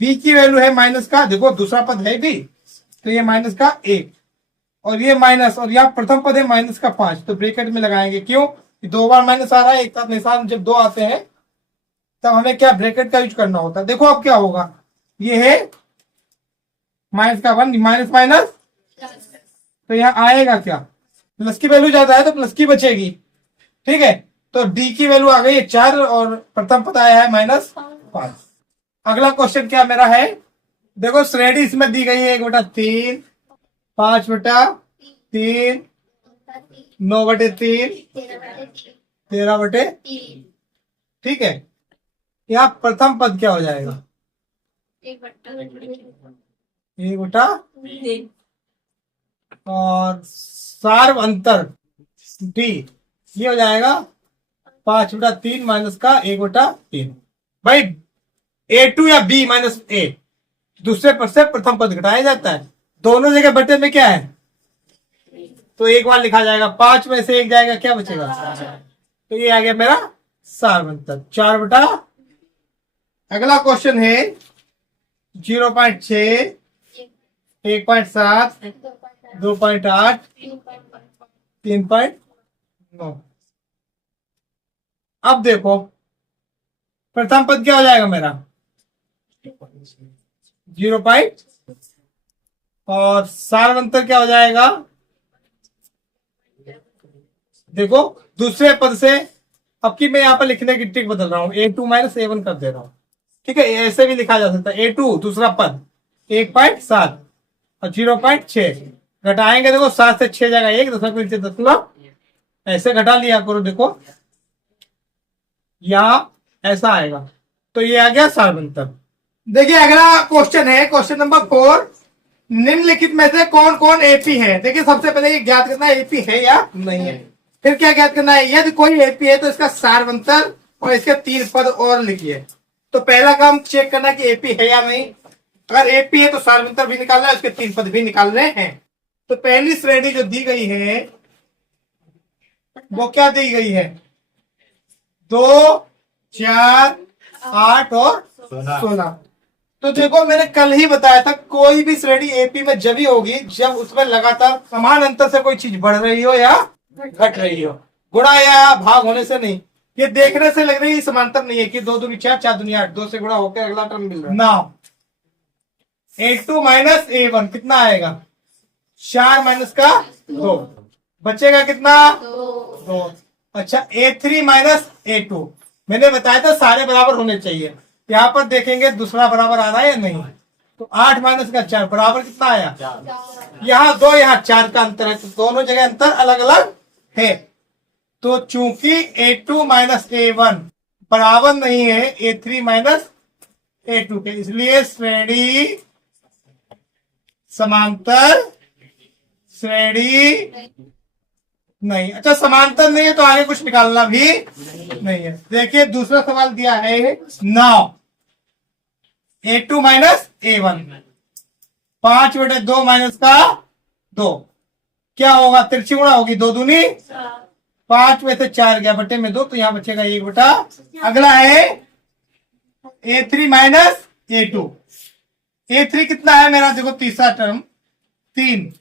बी की वैल्यू है माइनस का, देखो दूसरा पद है बी, तो ये माइनस का 1, और ये माइनस, और यहाँ प्रथम पद है माइनस का 5, तो ब्रैकेट में लगाएंगे, क्यों 2 बार माइनस आ रहा है एक साथ निशान, जब 2 आते हैं तब हमें क्या ब्रैकेट का यूज करना होता है। देखो अब क्या होगा, ये है माइनस का 1, माइनस माइनस, तो यहाँ आएगा क्या, प्लस की वैल्यू ज्यादा है तो प्लस की बचेगी, ठीक है, तो डी की वैल्यू आ गई है 4, और प्रथम पद आया है -5। अगला क्वेश्चन क्या मेरा है, देखो श्रेणी इसमें दी गई है 1/3, 5/3, 9/3, 13/3, ठीक है। यहाँ प्रथम पद क्या हो जाएगा 1/3, और सार्व अंतर डी ये हो जाएगा 5/3 माइनस का 1/3। भाई A2 या B माइनस A, दूसरे पद से प्रथम पद घटाया जाता है, दोनों जगह बटे में क्या है, तो एक बार लिखा जाएगा, 5 में से 1 जाएगा, क्या बचेगा, तो ये आ गया मेरा सार्वंतर 4 अगला क्वेश्चन है 0.6, 1.7, 2.8, 3.9। अब देखो प्रथम पद क्या हो जाएगा मेरा 0, और सार्वंतर क्या हो जाएगा देखो दूसरे पद से, अब की मैं यहाँ पर लिखने की ट्रिक बदल रहा हूँ, A2 माइनस A1 कर दे रहा हूँ। ठीक है, ऐसे भी लिखा जा सकता है, A2 दूसरा पद 1.7 और 0.6 घटाएंगे, देखो 7 से 6 जाएगा 1, 10 ऐसे घटा लिया करो। देखो यहाँ ऐसा आएगा, तो ये आ गया सार्वंतर। देखिए अगला क्वेश्चन है, क्वेश्चन नंबर 4, निम्नलिखित में से कौन कौन एपी है। देखिए सबसे पहले ये ज्ञात करना है एपी है या नहीं है, फिर क्या ज्ञात करना है, यदि कोई एपी है तो इसका सार्वंतर और इसके 3 पद और लिखिए। तो पहला काम चेक करना कि एपी है या नहीं, अगर एपी है तो सार्वंतर भी निकालना है, उसके 3 पद भी निकालने हैं। तो पहली श्रेणी जो दी गई है वो क्या दी गई है, 2, 4, 8 और 16। तो देखो मैंने कल ही बताया था, कोई भी श्रेणी एपी में जब ही होगी जब उसमें लगातार समान अंतर से कोई चीज बढ़ रही हो या घट रही हो, गुणा या भाग होने से नहीं। ये देखने से लग रही है समांतर नहीं है कि 2 दूनी 4, 4 दूनी 8, 2 से गुणा होकर अगला टर्म मिल रहा है ना। A2 माइनस A1 कितना आएगा, 4 माइनस का 2, बचेगा कितना 2। अच्छा A3 माइनस A2, मैंने बताया था सारे बराबर होने चाहिए। यहाँ पर देखेंगे दूसरा बराबर आ रहा है या नहीं, तो 8 माइनस का 4 बराबर कितना आया, यहाँ 2 यहाँ 4 का अंतर है, तो दोनों जगह अंतर अलग अलग है। तो चूंकि A2 माइनस A1 बराबर नहीं है A3 माइनस A2 के, इसलिए श्रेणी समांतर श्रेणी नहीं। अच्छा समांतर नहीं है तो आगे कुछ निकालना भी नहीं है। देखिए दूसरा सवाल दिया है 9, A2 माइनस A1, 5/2 माइनस का 2, क्या होगा, तिरछी गुणा होगी, 2 दूनी 5 में से 4 गया, बटे में 2, तो यहाँ बचेगा 1 बटा। अगला है A3 माइनस A2, A3 कितना है मेरा, देखो तीसरा टर्म 3,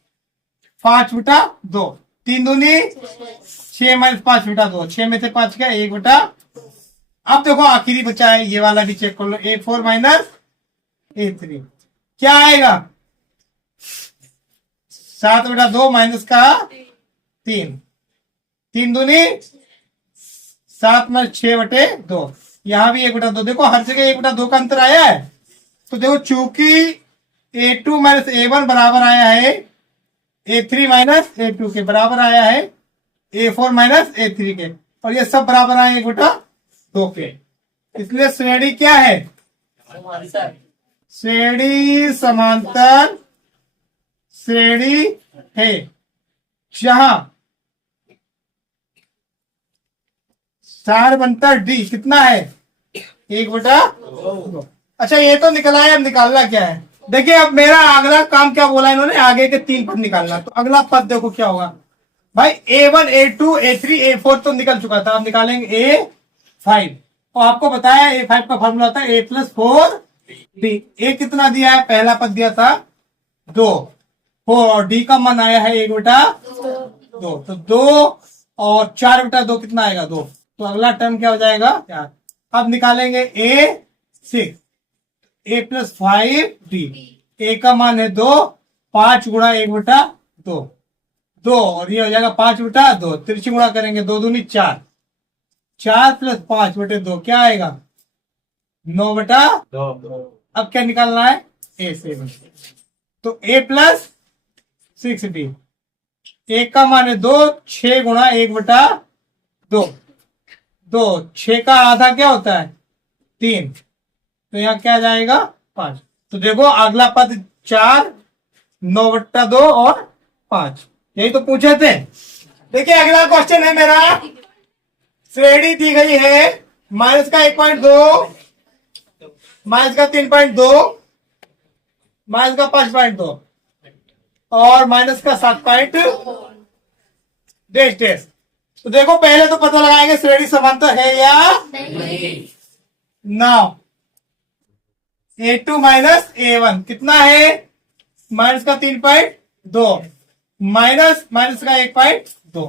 5/2, 3 दूनी 6 माइनस 5/2, 6 में से 5 गया 1 बटा। अब देखो आखिरी बचा है, ये वाला भी चेक कर लो, A4 माइनस A3 क्या आएगा, 7/2 माइनस का 3, 3 दूनी 7 में 6/2, यहां भी 1/2, देखो हर जगह 1/2 का अंतर आया है। तो देखो चूंकि A2 माइनस A1 बराबर आया है A3 माइनस A2 के, बराबर आया है A4 माइनस A3 के, और ये सब बराबर आए 1/2 के, इसलिए श्रेणी क्या है, श्रेणी समांतर श्रेणी है, जहां सार्वंतर D कितना है, 1/2। अच्छा ये तो निकला है, अब निकालना क्या है। देखिए अब मेरा अगला काम क्या बोला इन्होंने, आगे के 3 पद निकालना। तो अगला पद देखो क्या होगा भाई, A1 A2 A3 A4 तो निकल चुका था, अब निकालेंगे A5, और आपको बताया A5 का फॉर्मूला था A+4B। A कितना दिया है, पहला पद दिया था 2, 4 और D का मान आया है 1/2, तो 2 और 4/2 कितना आएगा 2, तो अगला टर्म क्या हो जाएगा 4। अब निकालेंगे A6, A+5D, A का मान है 2, 5 गुणा 1/2, 2 और ये हो जाएगा 5/2, तिरछी गुणा करेंगे 2 दूनी 4, 4 + 5/2 क्या आएगा 9/2। अब क्या निकालना है A7, तो A+6D, A का मान है 2, 6 गुणा 1/2, 2 6 का आधा क्या होता है 3, तो यहाँ क्या जाएगा 5। तो देखो अगला पद 4, 9/2 और 5, यही तो पूछे थे। देखिए अगला क्वेश्चन है मेरा, श्रेणी दी गई है माइनस का 1.2, माइनस का 3.2, माइनस का 5.2 और माइनस का 7.2। तो देखो पहले तो पता लगाएंगे श्रेणी समांतर है या नहीं। नाउ A2 माइनस A1 कितना है, माइनस का 3.2 माइनस माइनस का 1.2,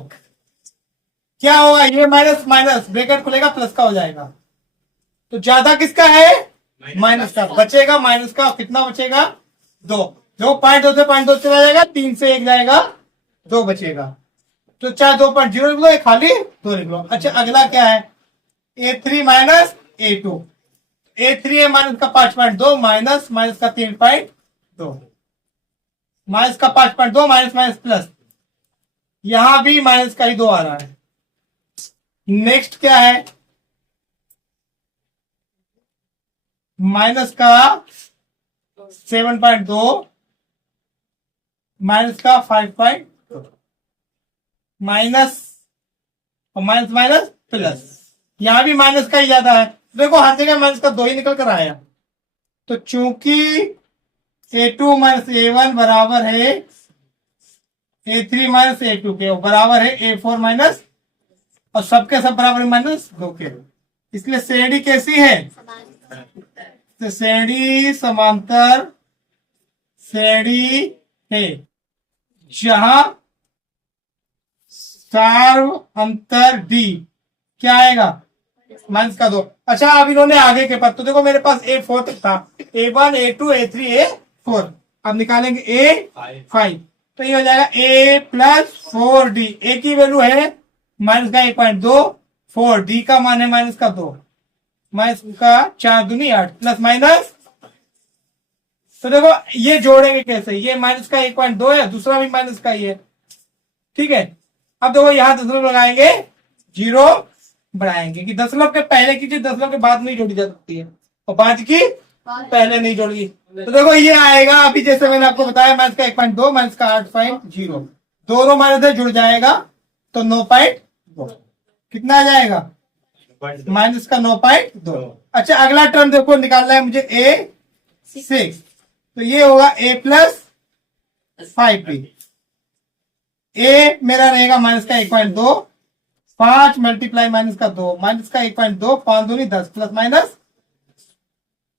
क्या होगा, ये माइनस माइनस ब्रैकेट खुलेगा प्लस का हो जाएगा, तो ज्यादा किसका है माइनस का, बचेगा माइनस का, कितना बचेगा 2, जो 0.2 से 0.2 चला जाएगा, 3 से 1 जाएगा, 2 बचेगा। तो चाहे 2.0 लिख लो या खाली 2 लिख लो। अच्छा अगला क्या है, A3 माइनस A2। A3 है माइनस का 5.2 माइनस माइनस का 3.2 माइनस का 5.2 माइनस माइनस प्लस, यहां भी माइनस का ही 2 आ रहा है। नेक्स्ट क्या है, माइनस का 7.2 माइनस का 5.2 माइनस और माइनस माइनस प्लस, यहां भी माइनस का ही ज्यादा है। देखो हर जगह माइनस का 2 ही निकल कर आया। तो चूंकि A2 माइनस A1 बराबर है A3 माइनस A2 के, बराबर है A4 माइनस, और सबके सब बराबर है माइनस 2 के, इसलिए श्रेणी कैसी है, तो श्रेणी समांतर श्रेणी है जहां सार्व अंतर डी क्या आएगा, माइनस का 2। अच्छा अब इन्होंने आगे के पद, तो देखो मेरे पास A4 तक था, A1 A2 A3 A4, अब निकालेंगे A5, तो ये हो जाएगा A प्लस 4D। A की वैल्यू है माइनस का 1.2, 4D का मान है माइनस का 2, माइनस का 4 दूनी 8 प्लस माइनस। तो देखो ये जोड़ेंगे कैसे, ये माइनस का 1.2 है, दूसरा भी माइनस का ही है, ठीक है। अब देखो यहां दशमलव लगाएंगे, 0 बढ़ाएंगे कि दशमलव के पहले की चीज दशमलव के बाद नहीं जोड़ी जा सकती है, और बाद की पहले नहीं जोड़ी। तो देखो ये आएगा, अभी जैसे मैंने आपको बताया माइनस का 1.2 माइनस का 8.0, दोनों माइनस से जुड़ जाएगा तो 9.2, कितना आ जाएगा, माइनस का 9.2। अच्छा अगला टर्म देखो निकालना है मुझे A6, तो ये होगा A प्लस 5B। A मेरा रहेगा माइनस का 1.2, 5 मल्टीप्लाई माइनस का 2, माइनस का 1.2, 5 दूनी 10 प्लस माइनस।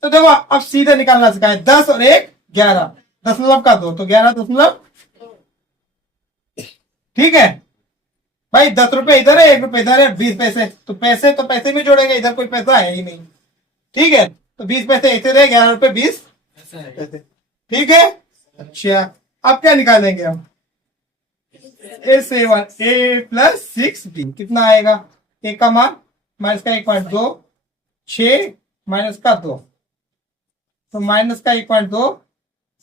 तो देखो अब सीधे निकालना सिखा है, 10 और 1 11, दशमलव का 2 तो 11 दशमलव, ठीक है भाई। 10 रुपए इधर है, 1 रुपए इधर है, 20 पैसे, तो पैसे में जोड़ेंगे, इधर कोई पैसा है ही नहीं, ठीक है। तो 20 पैसे ऐसे रहे, 11 रुपए 20 पैसे, ठीक है। अच्छा अब क्या निकालेंगे हम, A7 A प्लस 6B कितना आएगा, A का मान माइनस का 1.2, 6 माइनस का 2, तो माइनस का 1.2,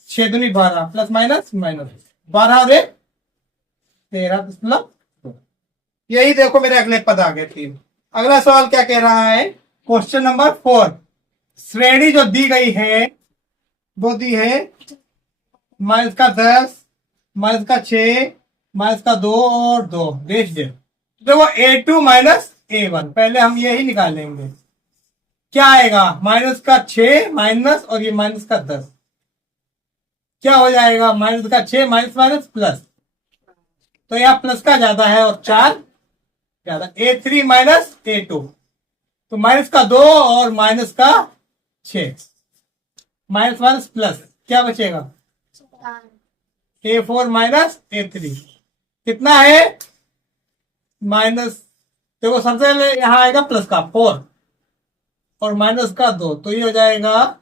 6 दूनी 12 प्लस माइनस माइनस 12 और 1 13.2। यही देखो मेरे अगले पद आ गए 3। अगला सवाल क्या कह रहा है, क्वेश्चन नंबर 4, श्रेणी जो दी गई है वो दी है माइनस का 10 माइनस का 6 माइनस का 2 और 2 रेश दे। देखो A2 माइनस A1, पहले हम यही निकालेंगे, क्या आएगा, माइनस का 6 माइनस और ये माइनस का 10, क्या हो जाएगा, माइनस का 6 माइनस माइनस प्लस, तो यहाँ प्लस का ज्यादा है और 4 ज्यादा। A3 माइनस A2, तो माइनस का 2 और माइनस का 6, माइनस माइनस प्लस, क्या बचेगा, A4 माइनस A3 कितना है, माइनस, देखो सबसे पहले यहां आएगा प्लस का 4 और माइनस का 2, तो ये हो जाएगा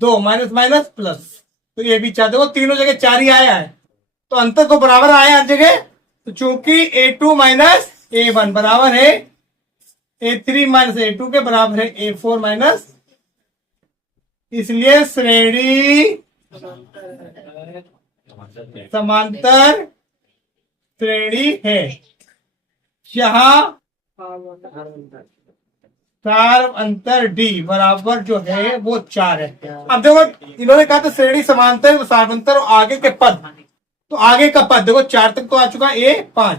2 माइनस माइनस प्लस, तो ये भी 4, देखो तीनों जगह 4 ही आया है, तो अंतर तो बराबर आया हर जगह। तो चूंकि A2 माइनस A1 बराबर है A3 माइनस A2 के बराबर है A4 माइनस, इसलिए श्रेणी समांतर श्रेणी है जहां सार्व अंतर D बराबर जो है वो 4 है। अब देखो इन्होंने कहा था श्रेणी समांतर तो सार्वंतर और आगे के पद, तो आगे का पद देखो 4 तक तो आ चुका है, A5,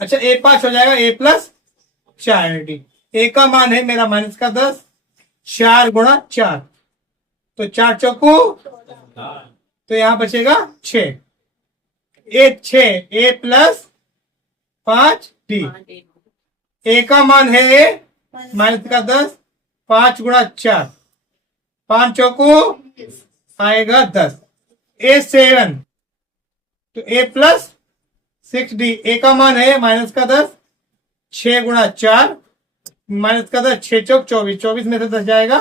अच्छा A5 हो जाएगा A प्लस 4D। A का मान है मेरा माइनस का 10, 4 गुणा 4, तो 4 चौकू, तो यहां बचेगा 6, A प्लस 5D। A का मान है माइनस का 10, 5 गुणा 4, 5 चौकू आएगा 10, A7, तो A प्लस 6D। A का मान है माइनस का 10, 6 गुणा 4 माइनस का 10, 6 चौक 24, 24 में से 10 जाएगा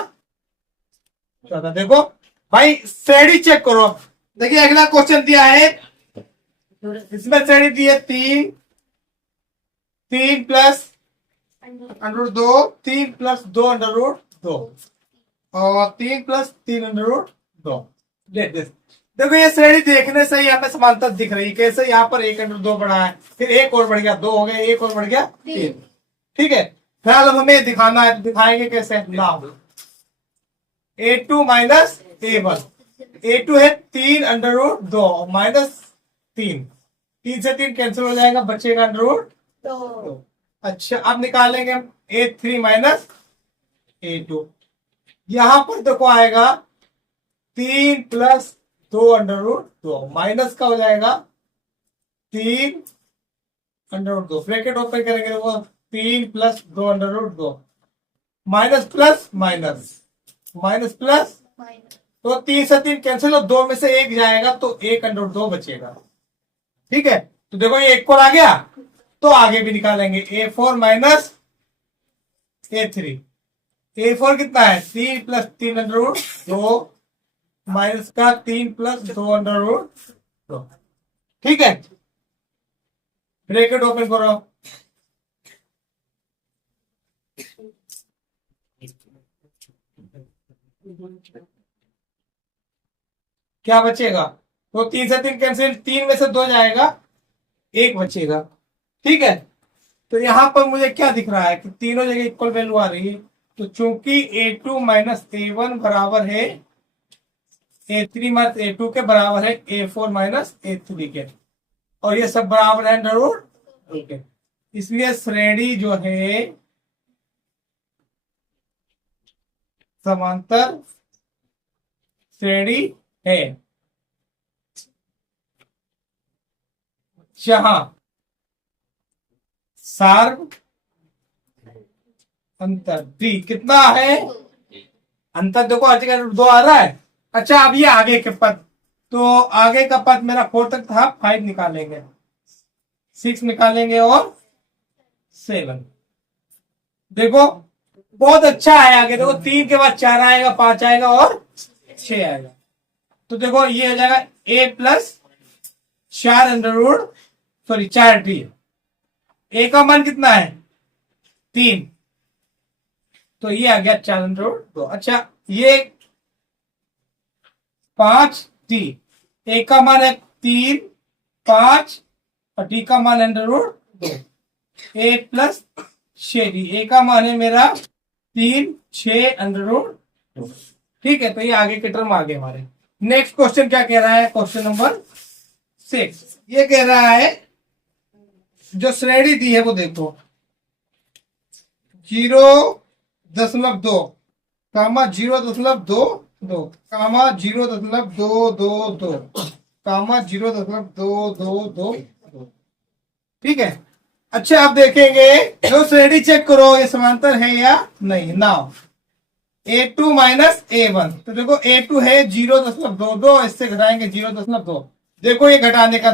14। देखो भाई श्रेणी चेक करो, देखिए अगला क्वेश्चन दिया है इसमें श्रेणी दी है 3, 3 प्लस √2, 3 प्लस 2 √2 और 3 प्लस 3 √2। देखो ये श्रेणी देखने से ही हमें समांतर दिख रही है। कैसे? यहाँ पर 1 √2 बढ़ा है, फिर एक और बढ़ गया 2 हो गया, एक और बढ़ गया 3। ठीक है, फिलहाल हमें दिखाना है, दिखाएंगे कैसे? Now A2 minus A1, A2 है 3 √2 माइनस 3, 3 से 3 कैंसिल हो जाएगा, बचेगा √2। अच्छा, अब निकालेंगे हम A3 माइनस A2। यहां पर देखो आएगा 3 प्लस 2 √2 माइनस का हो जाएगा 3 √2। ब्रैकेट ओपन करेंगे, देखो 3 plus 2 √2 minus plus minus minus plus, तो 3 से 3 कैंसिल हो, 2 में से 1 जाएगा तो 1 √2 बचेगा। ठीक है, तो देखो ये 1 आ गया, तो आगे भी निकालेंगे A4 माइनस A3। A4 कितना है? 3 प्लस 3 √2 माइनस का 3 प्लस 2 √2। ठीक है, ब्रैकेट ओपन करो, क्या बचेगा? तो 3 से 3 कैंसिल, 3 में से 2 जाएगा, 1 बचेगा। ठीक है, तो यहां पर मुझे क्या दिख रहा है कि तीनों जगह इक्वल वैल्यू आ रही है। तो चूंकि A2 माइनस A1 बराबर है A3 माइनस A2 के बराबर है A4 माइनस A3 के, और ये सब बराबर है √2 के, इसलिए श्रेणी जो है समांतर श्रेणी है जहां सार्व अंतर D कितना है? अंतर देखो हर जगह √2 आ रहा है। अच्छा, अब ये आगे के पद, तो आगे का पद मेरा 4 तक था, 5 निकालेंगे, 6 निकालेंगे और 7। देखो बहुत अच्छा है। आगे देखो 3 के बाद 4 आएगा, 5 आएगा और 6 आएगा। तो देखो ये हो जाएगा A प्लस 4 A का मान कितना है? 3, तो ये आ गया 4 √2। अच्छा, ये 5D, A का मान है 3, 5 और D का मान है √2। A प्लस 6D, A का मान है मेरा 3, 6 √2। ठीक है, तो ये आगे के टर्म आ गए हमारे। नेक्स्ट क्वेश्चन क्या कह रहा है? क्वेश्चन नंबर 6 ये कह रहा है, जो श्रेणी दी है वो देखो 0.2 कामा 0.22 कामा 0.222 कामा 0.222। ठीक है, अच्छा आप देखेंगे जो श्रेणी चेक करो ये समांतर है या नहीं। नाउ A2 माइनस A1, तो देखो A2 है 0.22, इससे घटाएंगे 0.2। देखो ये घटाने का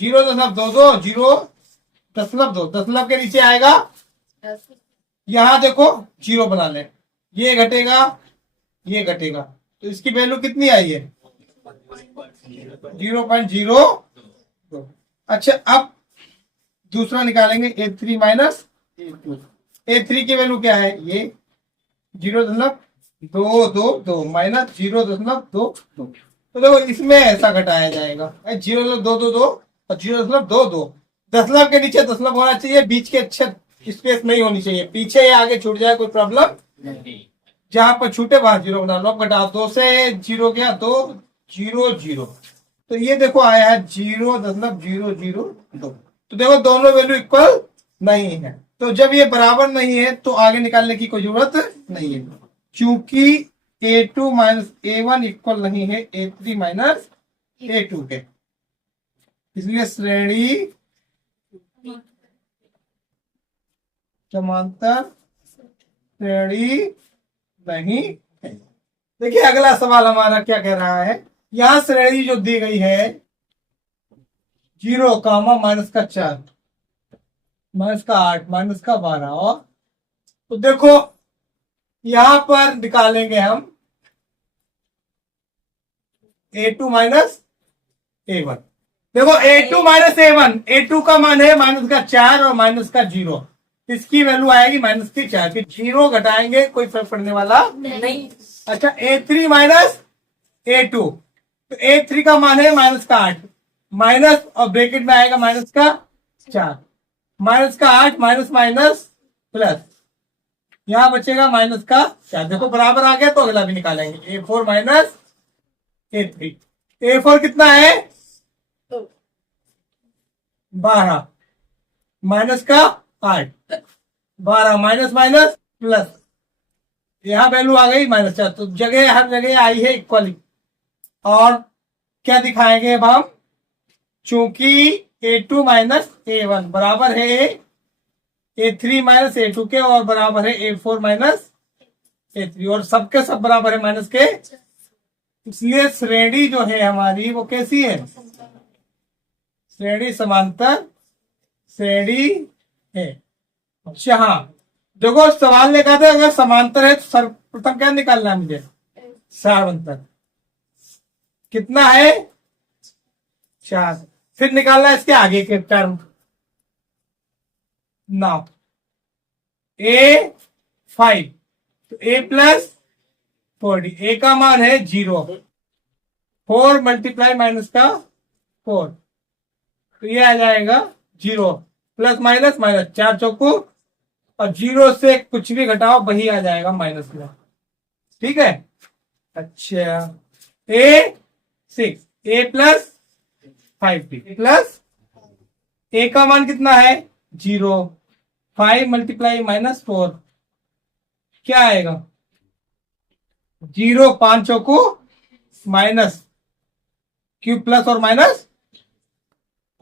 0.22, 0.2 दशमलव के नीचे आएगा, यहां देखो 0 बना ले, ये घटेगा ये घटेगा, तो इसकी वैल्यू कितनी आई है? 0.02। अच्छा, अब दूसरा निकालेंगे A3 माइनस A2। A3 की वैल्यू क्या है? ये 0.222 माइनस 0.22। तो देखो इसमें ऐसा घटाया जाएगा 0.222 और 0.22। दशमलव के नीचे दशमलव होना चाहिए, बीच के स्पेस नहीं होनी चाहिए, पीछे या आगे छूट जाए कोई प्रॉब्लम नहीं, जहां पर छूटे वहां 0 बना लो। घटाओ, 2 से 0 गया, 2 0 0, तो ये देखो आया है 0.002। तो देखो दोनों वैल्यू इक्वल नहीं है, तो जब ये बराबर नहीं है तो आगे निकालने की कोई जरूरत नहीं है, क्योंकि A2 माइनस A1 इक्वल नहीं है A3 माइनस A2 के, इसलिए श्रेणी समांतर श्रेणी नहीं है। देखिए अगला सवाल हमारा क्या कह रहा है, यहां श्रेणी जो दी गई है 0 कामा माइनस का 4 माइनस का 8 माइनस का 12, और तो देखो यहां पर निकालेंगे हम A2 माइनस A1। देखो A2 माइनस A1, A2 का मान है माइनस का 4 और माइनस का 0, इसकी वैल्यू आएगी माइनस की 4, फिर 0 घटाएंगे कोई फर्क पड़ने वाला नहीं। अच्छा A3 माइनस A2, तो A3 का मान है माइनस का 8, माइनस और ब्रैकेट में आएगा माइनस का 4, माइनस का 8 माइनस माइनस प्लस, यहां बचेगा माइनस का 4। देखो बराबर आ गया तो अगला भी निकालेंगे, A4 माइनस A3। A4 कितना है 12 माइनस का 8, 12 माइनस माइनस प्लस, यहां वैल्यू आ गई माइनस 4, तो जगह हर जगह आई है इक्वली। और क्या दिखाएंगे अब हम, चूंकि A2 माइनस A1 बराबर है A3 माइनस A2 के और बराबर है A4 माइनस A3, और सबके सब बराबर है माइनस के, इसलिए श्रेणी जो है हमारी वो कैसी है, श्रेणी समांतर श्रेणी है। अच्छा हाँ, देखो सवाल ने कहा था अगर समांतर है तो सर्वप्रथम क्या निकालना है मुझे, सारवंतर कितना है 4, फिर निकालना है इसके आगे के टर्म। नाउ A5, तो A प्लस 4D, A का मान है 0, 4 मल्टीप्लाई माइनस का 4, तो ये आ जाएगा 0, प्लस माइनस माइनस, 4 चौको, और 0 से कुछ भी घटाओ वही आ जाएगा माइनस में, ठीक है। अच्छा A6, A plus 5B plus A का मान कितना है 0, 5 मल्टीप्लाई माइनस 4 क्या आएगा 0, 5 चौको माइनस, क्यूब प्लस और माइनस,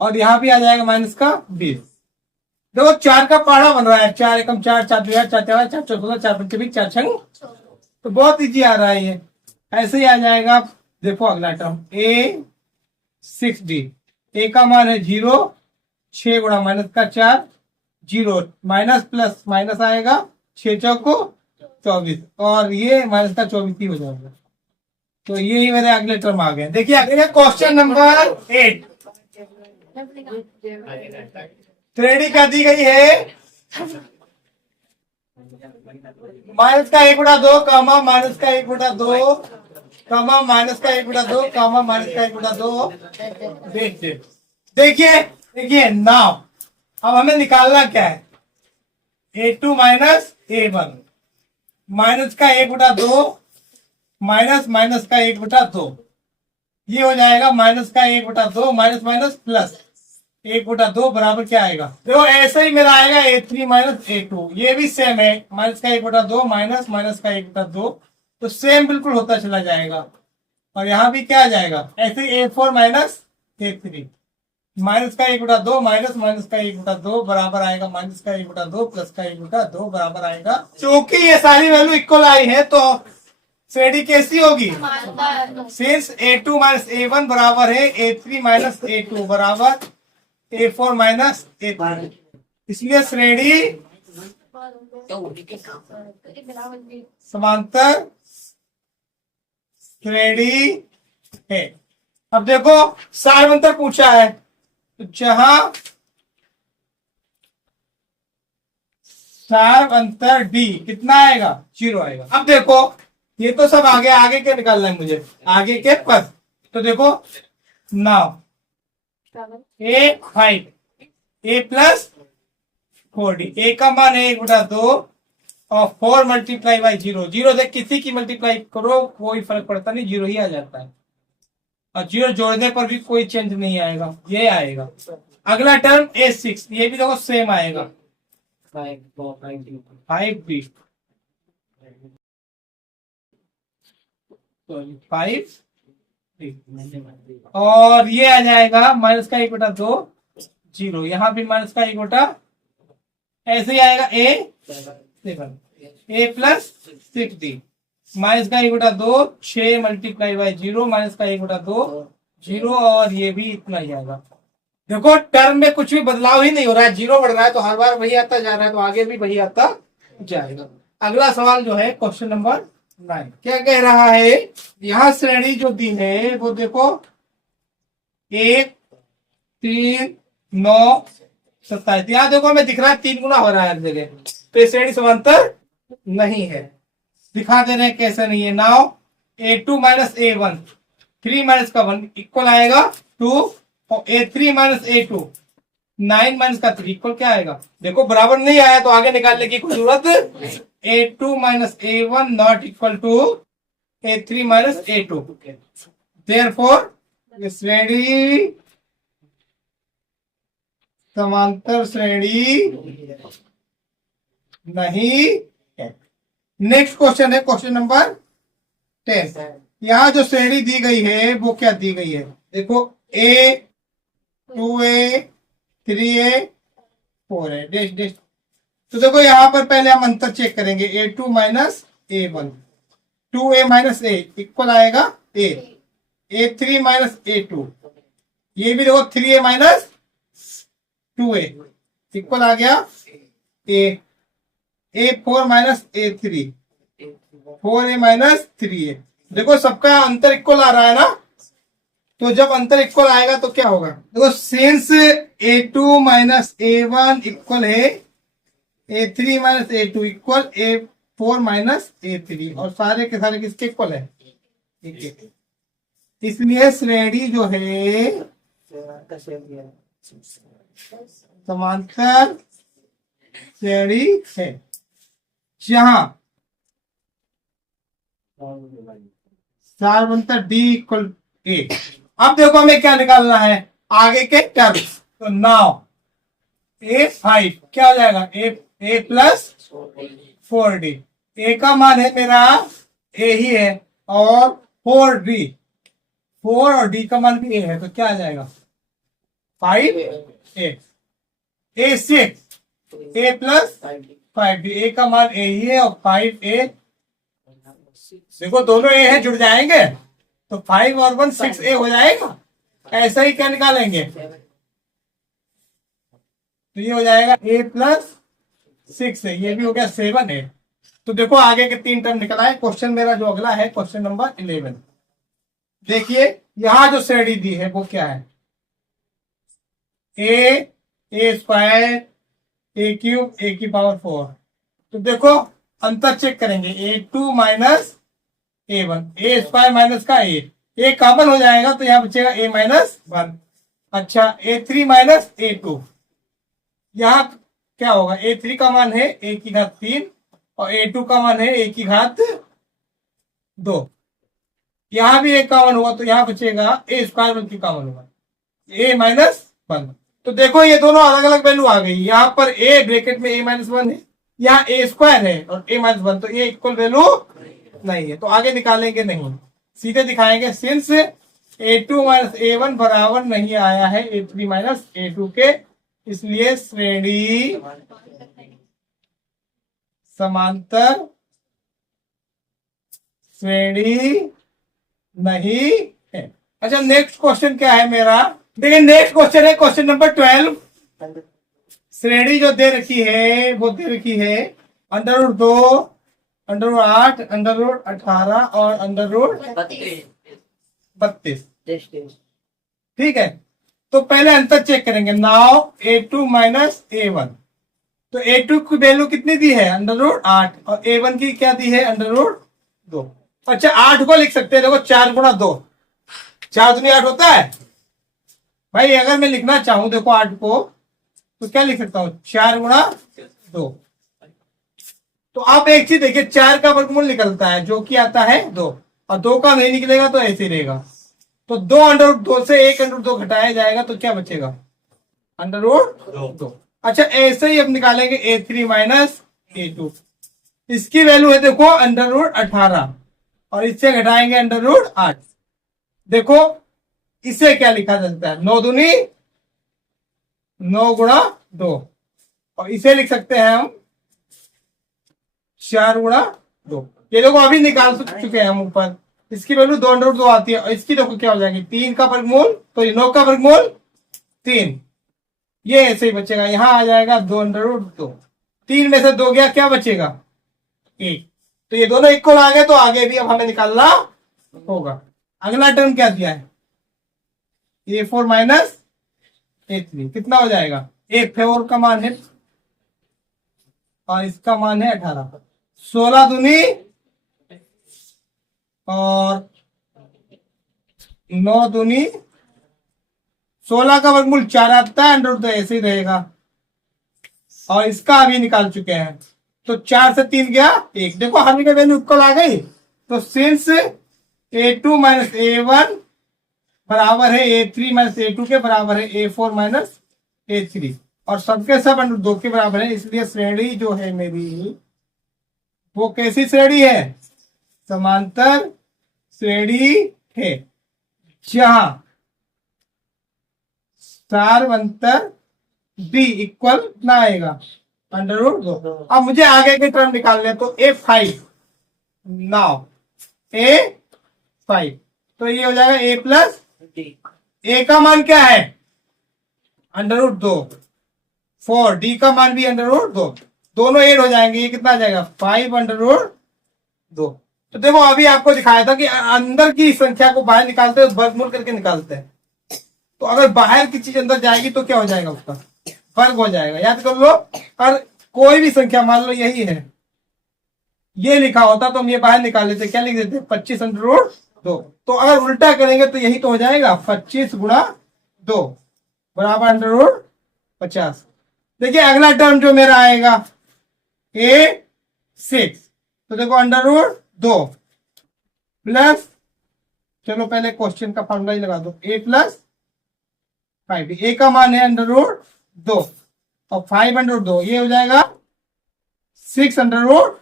और यहां भी आ जाएगा माइनस का 20। देखो 4 का पहाड़ा बन रहा है, 4 एकम 4, 4 2 4 4 4 14 4 पंच 20 4 छंग, तो बहुत इजी आ रहा है ये, ऐसे ही आ जाएगा। देखो अगला टर्म A6D, A का मान है 0, 6 गुणा माइनस का 4, 0 माइनस प्लस माइनस आएगा, 6 चौको 24, और ये माइनस का 24 ही हो जाएगा। तो ये ही मेरे अगले टर्म आ गए। देखिए अगले क्वेश्चन नंबर 8, श्रेणी क्या दी गई है, माइनस का 1/2 कामा माइनस का 1/2 कामा माइनस का 1/2 कामा माइनस का 1/2। देखिए देखिए नाउ अब हमें निकालना क्या है, A2 माइनस A1, माइनस का 1/2 माइनस माइनस का 1/2, ये हो जाएगा माइनस का 1/2 माइनस माइनस प्लस 1/2 बराबर क्या आएगा, देखो ऐसे ही मेरा आएगा A3 माइनस A2, ये भी सेम है, माइनस का 1/2 माइनस माइनस का 1/2, तो सेम बिल्कुल होता चला जाएगा। और यहाँ भी क्या आ जाएगा ऐसे A4 माइनस A3, माइनस का 1/2 माइनस माइनस का 1/2 बराबर आएगा माइनस का 1/2 प्लस का 1/2 बराबर आएगा। क्योंकि ये सारी वैल्यू इक्वल आई है तो श्रेणी कैसी होगी, सिंस A2 माइनस A1 बराबर है A3 माइनस A2 बराबर A4 माइनस A3, इसलिए श्रेणी समांतर श्रेणी है। अब देखो सारवंतर पूछा है, तो जहां सारवंतर D कितना आएगा 0 आएगा। अब देखो ये तो सब आगे आगे के निकालना है मुझे, आगे के पद, तो देखो now A5, A plus 4D, A का मान है 1/2 और 4 मल्टीप्लाई बाई 0, 0 से किसी की मल्टीप्लाई करो कोई फर्क पड़ता नहीं, 0 ही आ जाता है, और 0 जोड़ने पर भी कोई चेंज नहीं आएगा, ये आएगा। अगला टर्म A6, ये भी देखो सेम आएगा 5B 5, और ये आ जाएगा माइनस का 1/2 0, यहाँ भी माइनस का 1/, ऐसे ही आएगा A7, A plus 6D, minus का 1/2 6 मल्टीप्लाई बाई 0 माइनस का 1/2 0, और ये भी इतना ही आएगा। देखो टर्म में कुछ भी बदलाव ही नहीं हो रहा है, 0 बढ़ रहा है तो हर बार वही आता जा रहा है, तो आगे भी वही आता जाएगा। अगला सवाल जो है क्वेश्चन नंबर 9, क्या कह रहा है, यहाँ श्रेणी जो दी है वो देखो 1 3 9 27। यहाँ देखो हमें दिख रहा है 3 गुना हो रहा है हर जगह, तो ये श्रेणी समांतर नहीं है। दिखा दे रहे हैं कैसे नहीं है। Now A2 minus A1, 3 minus का 1 इक्वल आएगा 2, और A3 माइनस A2, 9 माइनस का 3 इक्वल क्या आएगा? देखो बराबर नहीं आया तो आगे निकालने की कोई जरूरत। A2 minus A1 not equal to A3 minus A2। Therefore ये श्रेणी समांतर श्रेणी नहीं है। नेक्स्ट क्वेश्चन है क्वेश्चन नंबर 10। यहाँ जो श्रेणी दी गई है वो क्या दी गई है? देखो A 2A 3A 4A dash dash. तो देखो यहाँ पर पहले हम अंतर चेक करेंगे। A2 minus A1, 2A minus A equal आएगा A, A3 माइनस A2, ये भी देखो 3A माइनस 2A इक्वल आ गया A, A4 minus A3, 4A minus 3A। देखो सबका अंतर इक्वल आ रहा है ना, तो जब अंतर इक्वल आएगा तो क्या होगा? देखो since A2 minus A1 equal है A3 minus A2 equal A4 minus A3, और सारे के सारे किसके इक्वल है? एक। इसलिए श्रेणी जो है समांतर श्रेणी है जहां सार्वंतर D इक्वल A। अब देखो हमें क्या निकालना है आगे के टर्म्स। तो नाउ A5 क्या हो जाएगा? A plus 4D। A का मान है मेरा A ही है, और 4D, 4 और D का मान भी A है, तो क्या आ जाएगा? 5A। A6 A plus 5D, A का मान A ही है और 5A। देखो दोनों A है, जुड़ जाएंगे तो 5 और 1 6A हो जाएगा। ऐसा ही क्या निकालेंगे? तो ये हो जाएगा A प्लस 6A, ये भी हो गया 7A। तो देखो आगे के 3 टर्म निकल आए। क्वेश्चन मेरा जो अगला है क्वेश्चन नंबर 11। देखिए यहां जो श्रेणी दी है वो क्या है? A square A cube A की पावर 4। तो देखो अंतर चेक करेंगे। A2 minus A1, A square minus का A कॉमन हो जाएगा तो यहां बचेगा A माइनस 1। अच्छा A3 माइनस A2, यहां क्या होगा? A3 का मान है A की घात 3 और A2 का मान है A की घात 2। यहां भी A कॉमन हुआ तो यहां बचेगा A स्क्वायर बल्कि कॉमन होगा A माइनस 1। तो देखो ये दोनों अलग अलग वैल्यू आ गई। यहाँ पर A ब्रैकेट में A माइनस 1 है, यहाँ A स्क्वायर है और A माइनस 1, तो ये इक्वल वैल्यू नहीं है, तो आगे निकालेंगे नहीं, सीधे दिखाएंगे। सिंस A2 माइनस A1 बराबर नहीं आया है A3 माइनस A2 के, इसलिए श्रेणी समांतर श्रेणी नहीं है। अच्छा नेक्स्ट क्वेश्चन क्या है मेरा? देखिए नेक्स्ट क्वेश्चन है क्वेश्चन नंबर 12। श्रेणी जो दे रखी है वो दे रखी है √2, √8, √18 और √32। ठीक है, तो पहले अंतर चेक करेंगे। नाउ A2 माइनस A1, तो A2 की वैल्यू कितनी दी है? √8, और A1 की क्या दी है? √2। अच्छा 8 को लिख सकते हैं, देखो 4 गुणा 2, 4 दूनी 8 होता है भाई। अगर मैं लिखना चाहूं देखो 8 को, तो क्या लिख सकता हूं? 4 गुणा 2। तो आप एक चीज देखिए, 4 का वर्गमूल निकलता है जो कि आता है 2, और 2 का नहीं निकलेगा तो ऐसे ही रहेगा। तो 2 से 1 √2 घटाया जाएगा तो क्या बचेगा? √2। अच्छा ऐसे ही अब निकालेंगे A3 माइनस A2, इसकी वैल्यू है देखो √18, और इससे घटाएंगे √8। देखो इसे क्या लिखा जा सकता है? 9 दूनी 9 गुणा 2, और इसे लिख सकते हैं हम 4 गुणा 2। ये देखो अभी निकाल चुके हैं हम ऊपर, इसकी वैल्यू 2 आती है, और इसकी देखो क्या हो जाएगी? 3 का वर्गमूल, तो ये 9 का वर्गमूल 3, ये ऐसे ही बचेगा। यहां आ जाएगा 2 3 में से 2 गया, क्या बचेगा? 1। तो ये दोनों इक्वल आ गए, तो आगे भी अब हमें निकालना होगा। अगला टर्म क्या दिया है? A4 माइनस A3 कितना हो जाएगा, एक फेवर का मान है और इसका मान है 18। 16 दूनी और 9 दूनी 16 का वर्गमूल 4 आता है, अंडर रूट तो ऐसे ही रहेगा। और इसका अभी निकाल चुके हैं, तो 4 से 3 गया 1। देखो हर का वैल्यू इक्वल आ गई। तो सिंस A2 माइनस A1 बराबर है A3 माइनस A2 के बराबर है A4 माइनस A3 और सबके सब अंडर 2 के बराबर है, इसलिए श्रेणी जो है मेरी वो कैसी श्रेणी है, समांतर श्रेणी है, जहां सार अंतर b इक्वल कितना आएगा, अंडर रूट 2। अब मुझे आगे के टर्म निकालने, तो A5 नाउ A5, तो ये हो जाएगा a प्लस ए का मान क्या है, अंडर रूट 2, 4 डी का मान भी अंडर रूट 2, दोनों ऐड हो जाएंगे, ये कितना आ जाएगा 5 अंडर रूट 2। तो देखो अभी आपको दिखाया था कि अंदर की संख्या को बाहर निकालते हैं, वर्गमूल करके निकालते हैं। तो अगर बाहर की चीज अंदर जाएगी तो क्या हो जाएगा, उसका वर्ग हो जाएगा, याद कर लो। और कोई भी संख्या मान लो यही है, ये लिखा होता तो हम ये बाहर निकाल लेते, क्या लिख देते 25 अंडर रूट 2। तो अगर उल्टा करेंगे तो यही तो हो जाएगा 25 गुणा 2 बराबर अंडर रूट 50। देखिए अगला टर्म जो मेरा आएगा A6, तो देखो अंडर रूट 2 प्लस, चलो पहले क्वेश्चन का फॉर्मूला ही लगा दो, a प्लस 5, ए का मान है अंडर रूट 2 और 5 अंडर रूट 2, ये हो जाएगा 6 अंडर रूट,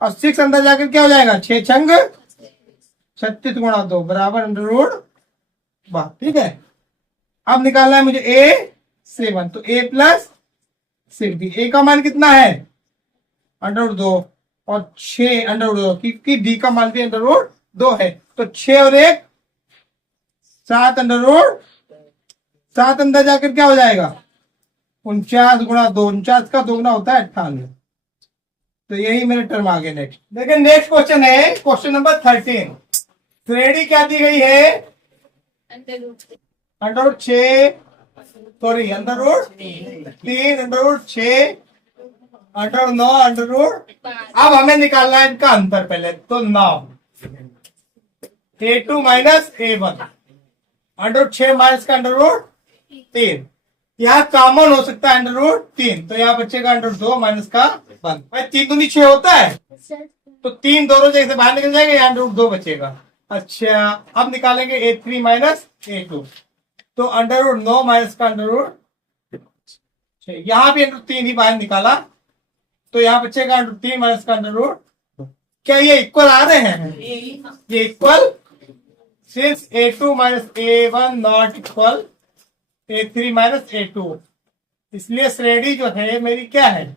और 6 अंदर जाकर क्या हो जाएगा 6 छंग 36 गुणा 2 बराबर अंडर रूट 12। ठीक है, अब निकालना है मुझे A7, तो a प्लस 6b, ए का मान कितना है अंडर रूट 2 और 6 अंडर रूट 2, क्योंकि डी का मान भी अंडर रूट 2 है, तो 6 और 1 7 अंडर रूट 7 अंदर जाकर क्या हो जाएगा 49 गुणा 2, 49 का 2 गुना होता है 98। तो यही मेरे टर्म आ गए। नेक्स्ट देखिए, नेक्स्ट क्वेश्चन है क्वेश्चन नंबर 13। श्रेणी क्या दी गई है, under root 6, sorry under root 3, under root 6, under root 9, under root. अब हमें निकालना है इनका अंतर पहले, तो 9 A2 minus A1 under root 6 minus का अंडर रूट 3, यहाँ कॉमन हो सकता है अंडर रूट 3, तो यहाँ बचेगा अंडर रूट 2 माइनस का 1। भाई 3 दूनी 6 होता है, तो 3 दोनों जगह से बाहर निकल जाएगा, यहाँ अंडर रूट 2 बचेगा। अच्छा अब निकालेंगे A3 माइनस A2, तो अंडर रूट 9 माइनस का अंडर रूट 6, यहाँ भी अंडर रूट 3 ही बाहर निकाला, तो यहाँ बचेगा अंडर रूट 3 माइनस का अंडर रूट। क्या ये इक्वल आ रहे हैं, ये equal, since A2 minus A1 not equal A3 minus A2, इसलिए श्रेणी जो है मेरी क्या है,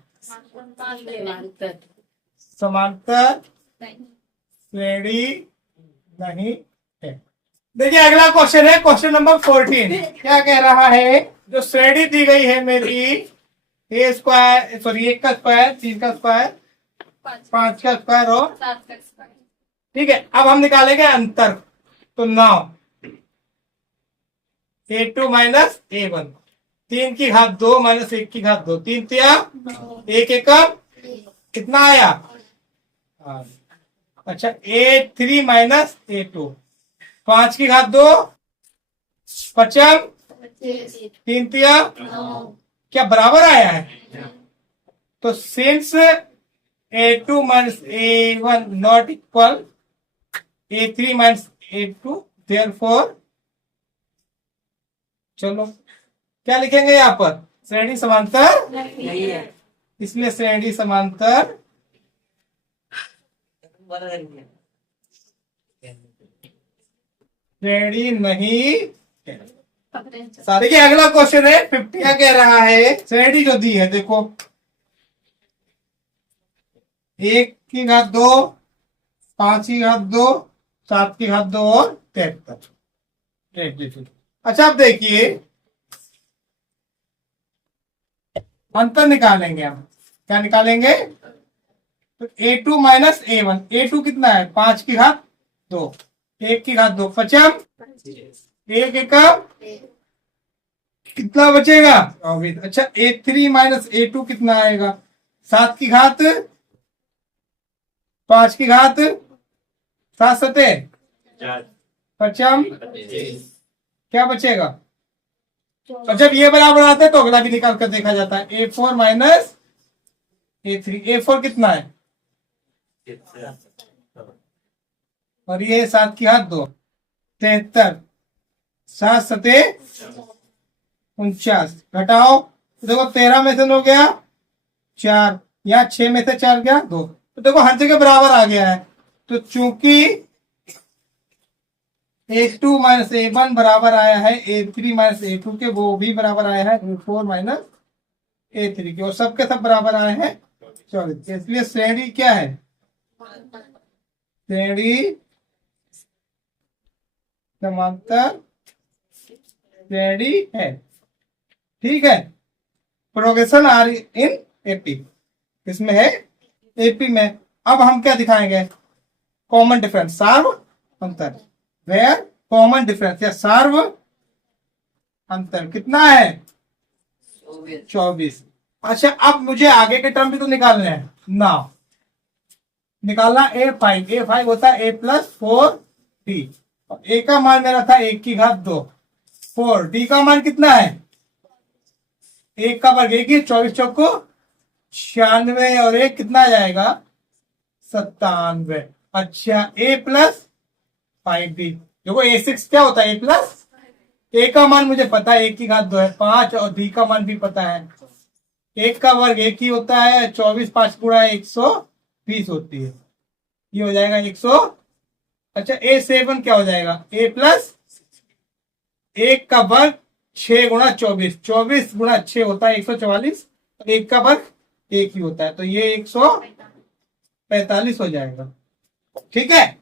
समांतर श्रेणी नहीं है। देखिए अगला क्वेश्चन है क्वेश्चन नंबर 14। क्या कह रहा है, जो श्रेणी दी गई है मेरी ए स्क्वायर, सॉरी 1 का स्क्वायर, 3 का स्क्वायर, 5 का स्क्वायर और 7 का स्क्वायर। ठीक है, अब हम निकालेंगे अंतर, तो 9 A2 माइनस A1, 3 की घात 2 माइनस 1 की घात 2, 3 तिया 1 एकम कितना आया 8। अच्छा A3 माइनस A2, 5 की घात 2 पचम 3 तिया क्या बराबर आया है, तो since A2 minus A1 not equal A3 minus A2, therefore चलो क्या लिखेंगे यहाँ पर, श्रेणी समांतर नहीं है, इसलिए श्रेणी समांतर श्रेणी नहीं है। देखिए अगला क्वेश्चन है 50। क्या कह रहा है, श्रेणी जो दी है देखो 1 की घात 2, 5 की घात 2, 7 की घात 2 और 73। अच्छा अब देखिए अंतर निकालेंगे हम, क्या निकालेंगे, तो A2 माइनस A1, A2 कितना है 5 की घात 2, 1 की घात 2 पचम 1 एकम कितना बचेगा 24। अच्छा A3 माइनस A2 कितना आएगा? 7 की घात 5 की घात 7 सते पचम, क्या बचेगा? और जब ये बराबर आता है तो अगला भी निकाल कर देखा जाता है। A4 minus A3। A4 कितना है? और ये 7 की घात 2 73। 7 सते 49, घटाओ तो देखो 13 में से 9 गया 4, यहाँ 6 में से 4 गया 2, तो देखो हर जगह बराबर आ गया है। तो चूंकि A2 माइनस A1 बराबर आया है A3 माइनस A2 के, वो भी बराबर आया है A4 माइनस A3 के, और सबके सब बराबर आए हैं 24। इसलिए श्रेणी क्या है? श्रेणी समांतर श्रेणी है। ठीक है, प्रोग्रेशन आर इन एपी, इसमें है एपी में। अब हम क्या दिखाएंगे? कॉमन डिफरेंस, सार्व अंतर। वेयर कॉमन डिफरेंस या सार्व अंतर कितना है? 24। अच्छा अब मुझे आगे के टर्म भी तो निकालने हैं ना। निकालना A5 होता है A प्लस 4D। ए का मान मेरा था 1 की घात 2, 4D का मान कितना है? 1 का वर्ग 1 ही, 24 चौको 96 और 1 कितना आ जाएगा? 97। अच्छा A प्लस 5D, देखो A6 क्या होता है? A प्लस, A का मान मुझे पता है 1 की घात 2 है 5, और D का मान भी पता है। 1 का वर्ग 1 ही होता है, 24 5 गुणा 120 होती है, ये हो जाएगा 100। अच्छा A7 क्या हो जाएगा? A प्लस 1 का वर्ग 6 गुणा 24, 24 गुणा 6 होता है 144, 1 का वर्ग 1 ही होता है, तो ये 145 हो जाएगा। ठीक है।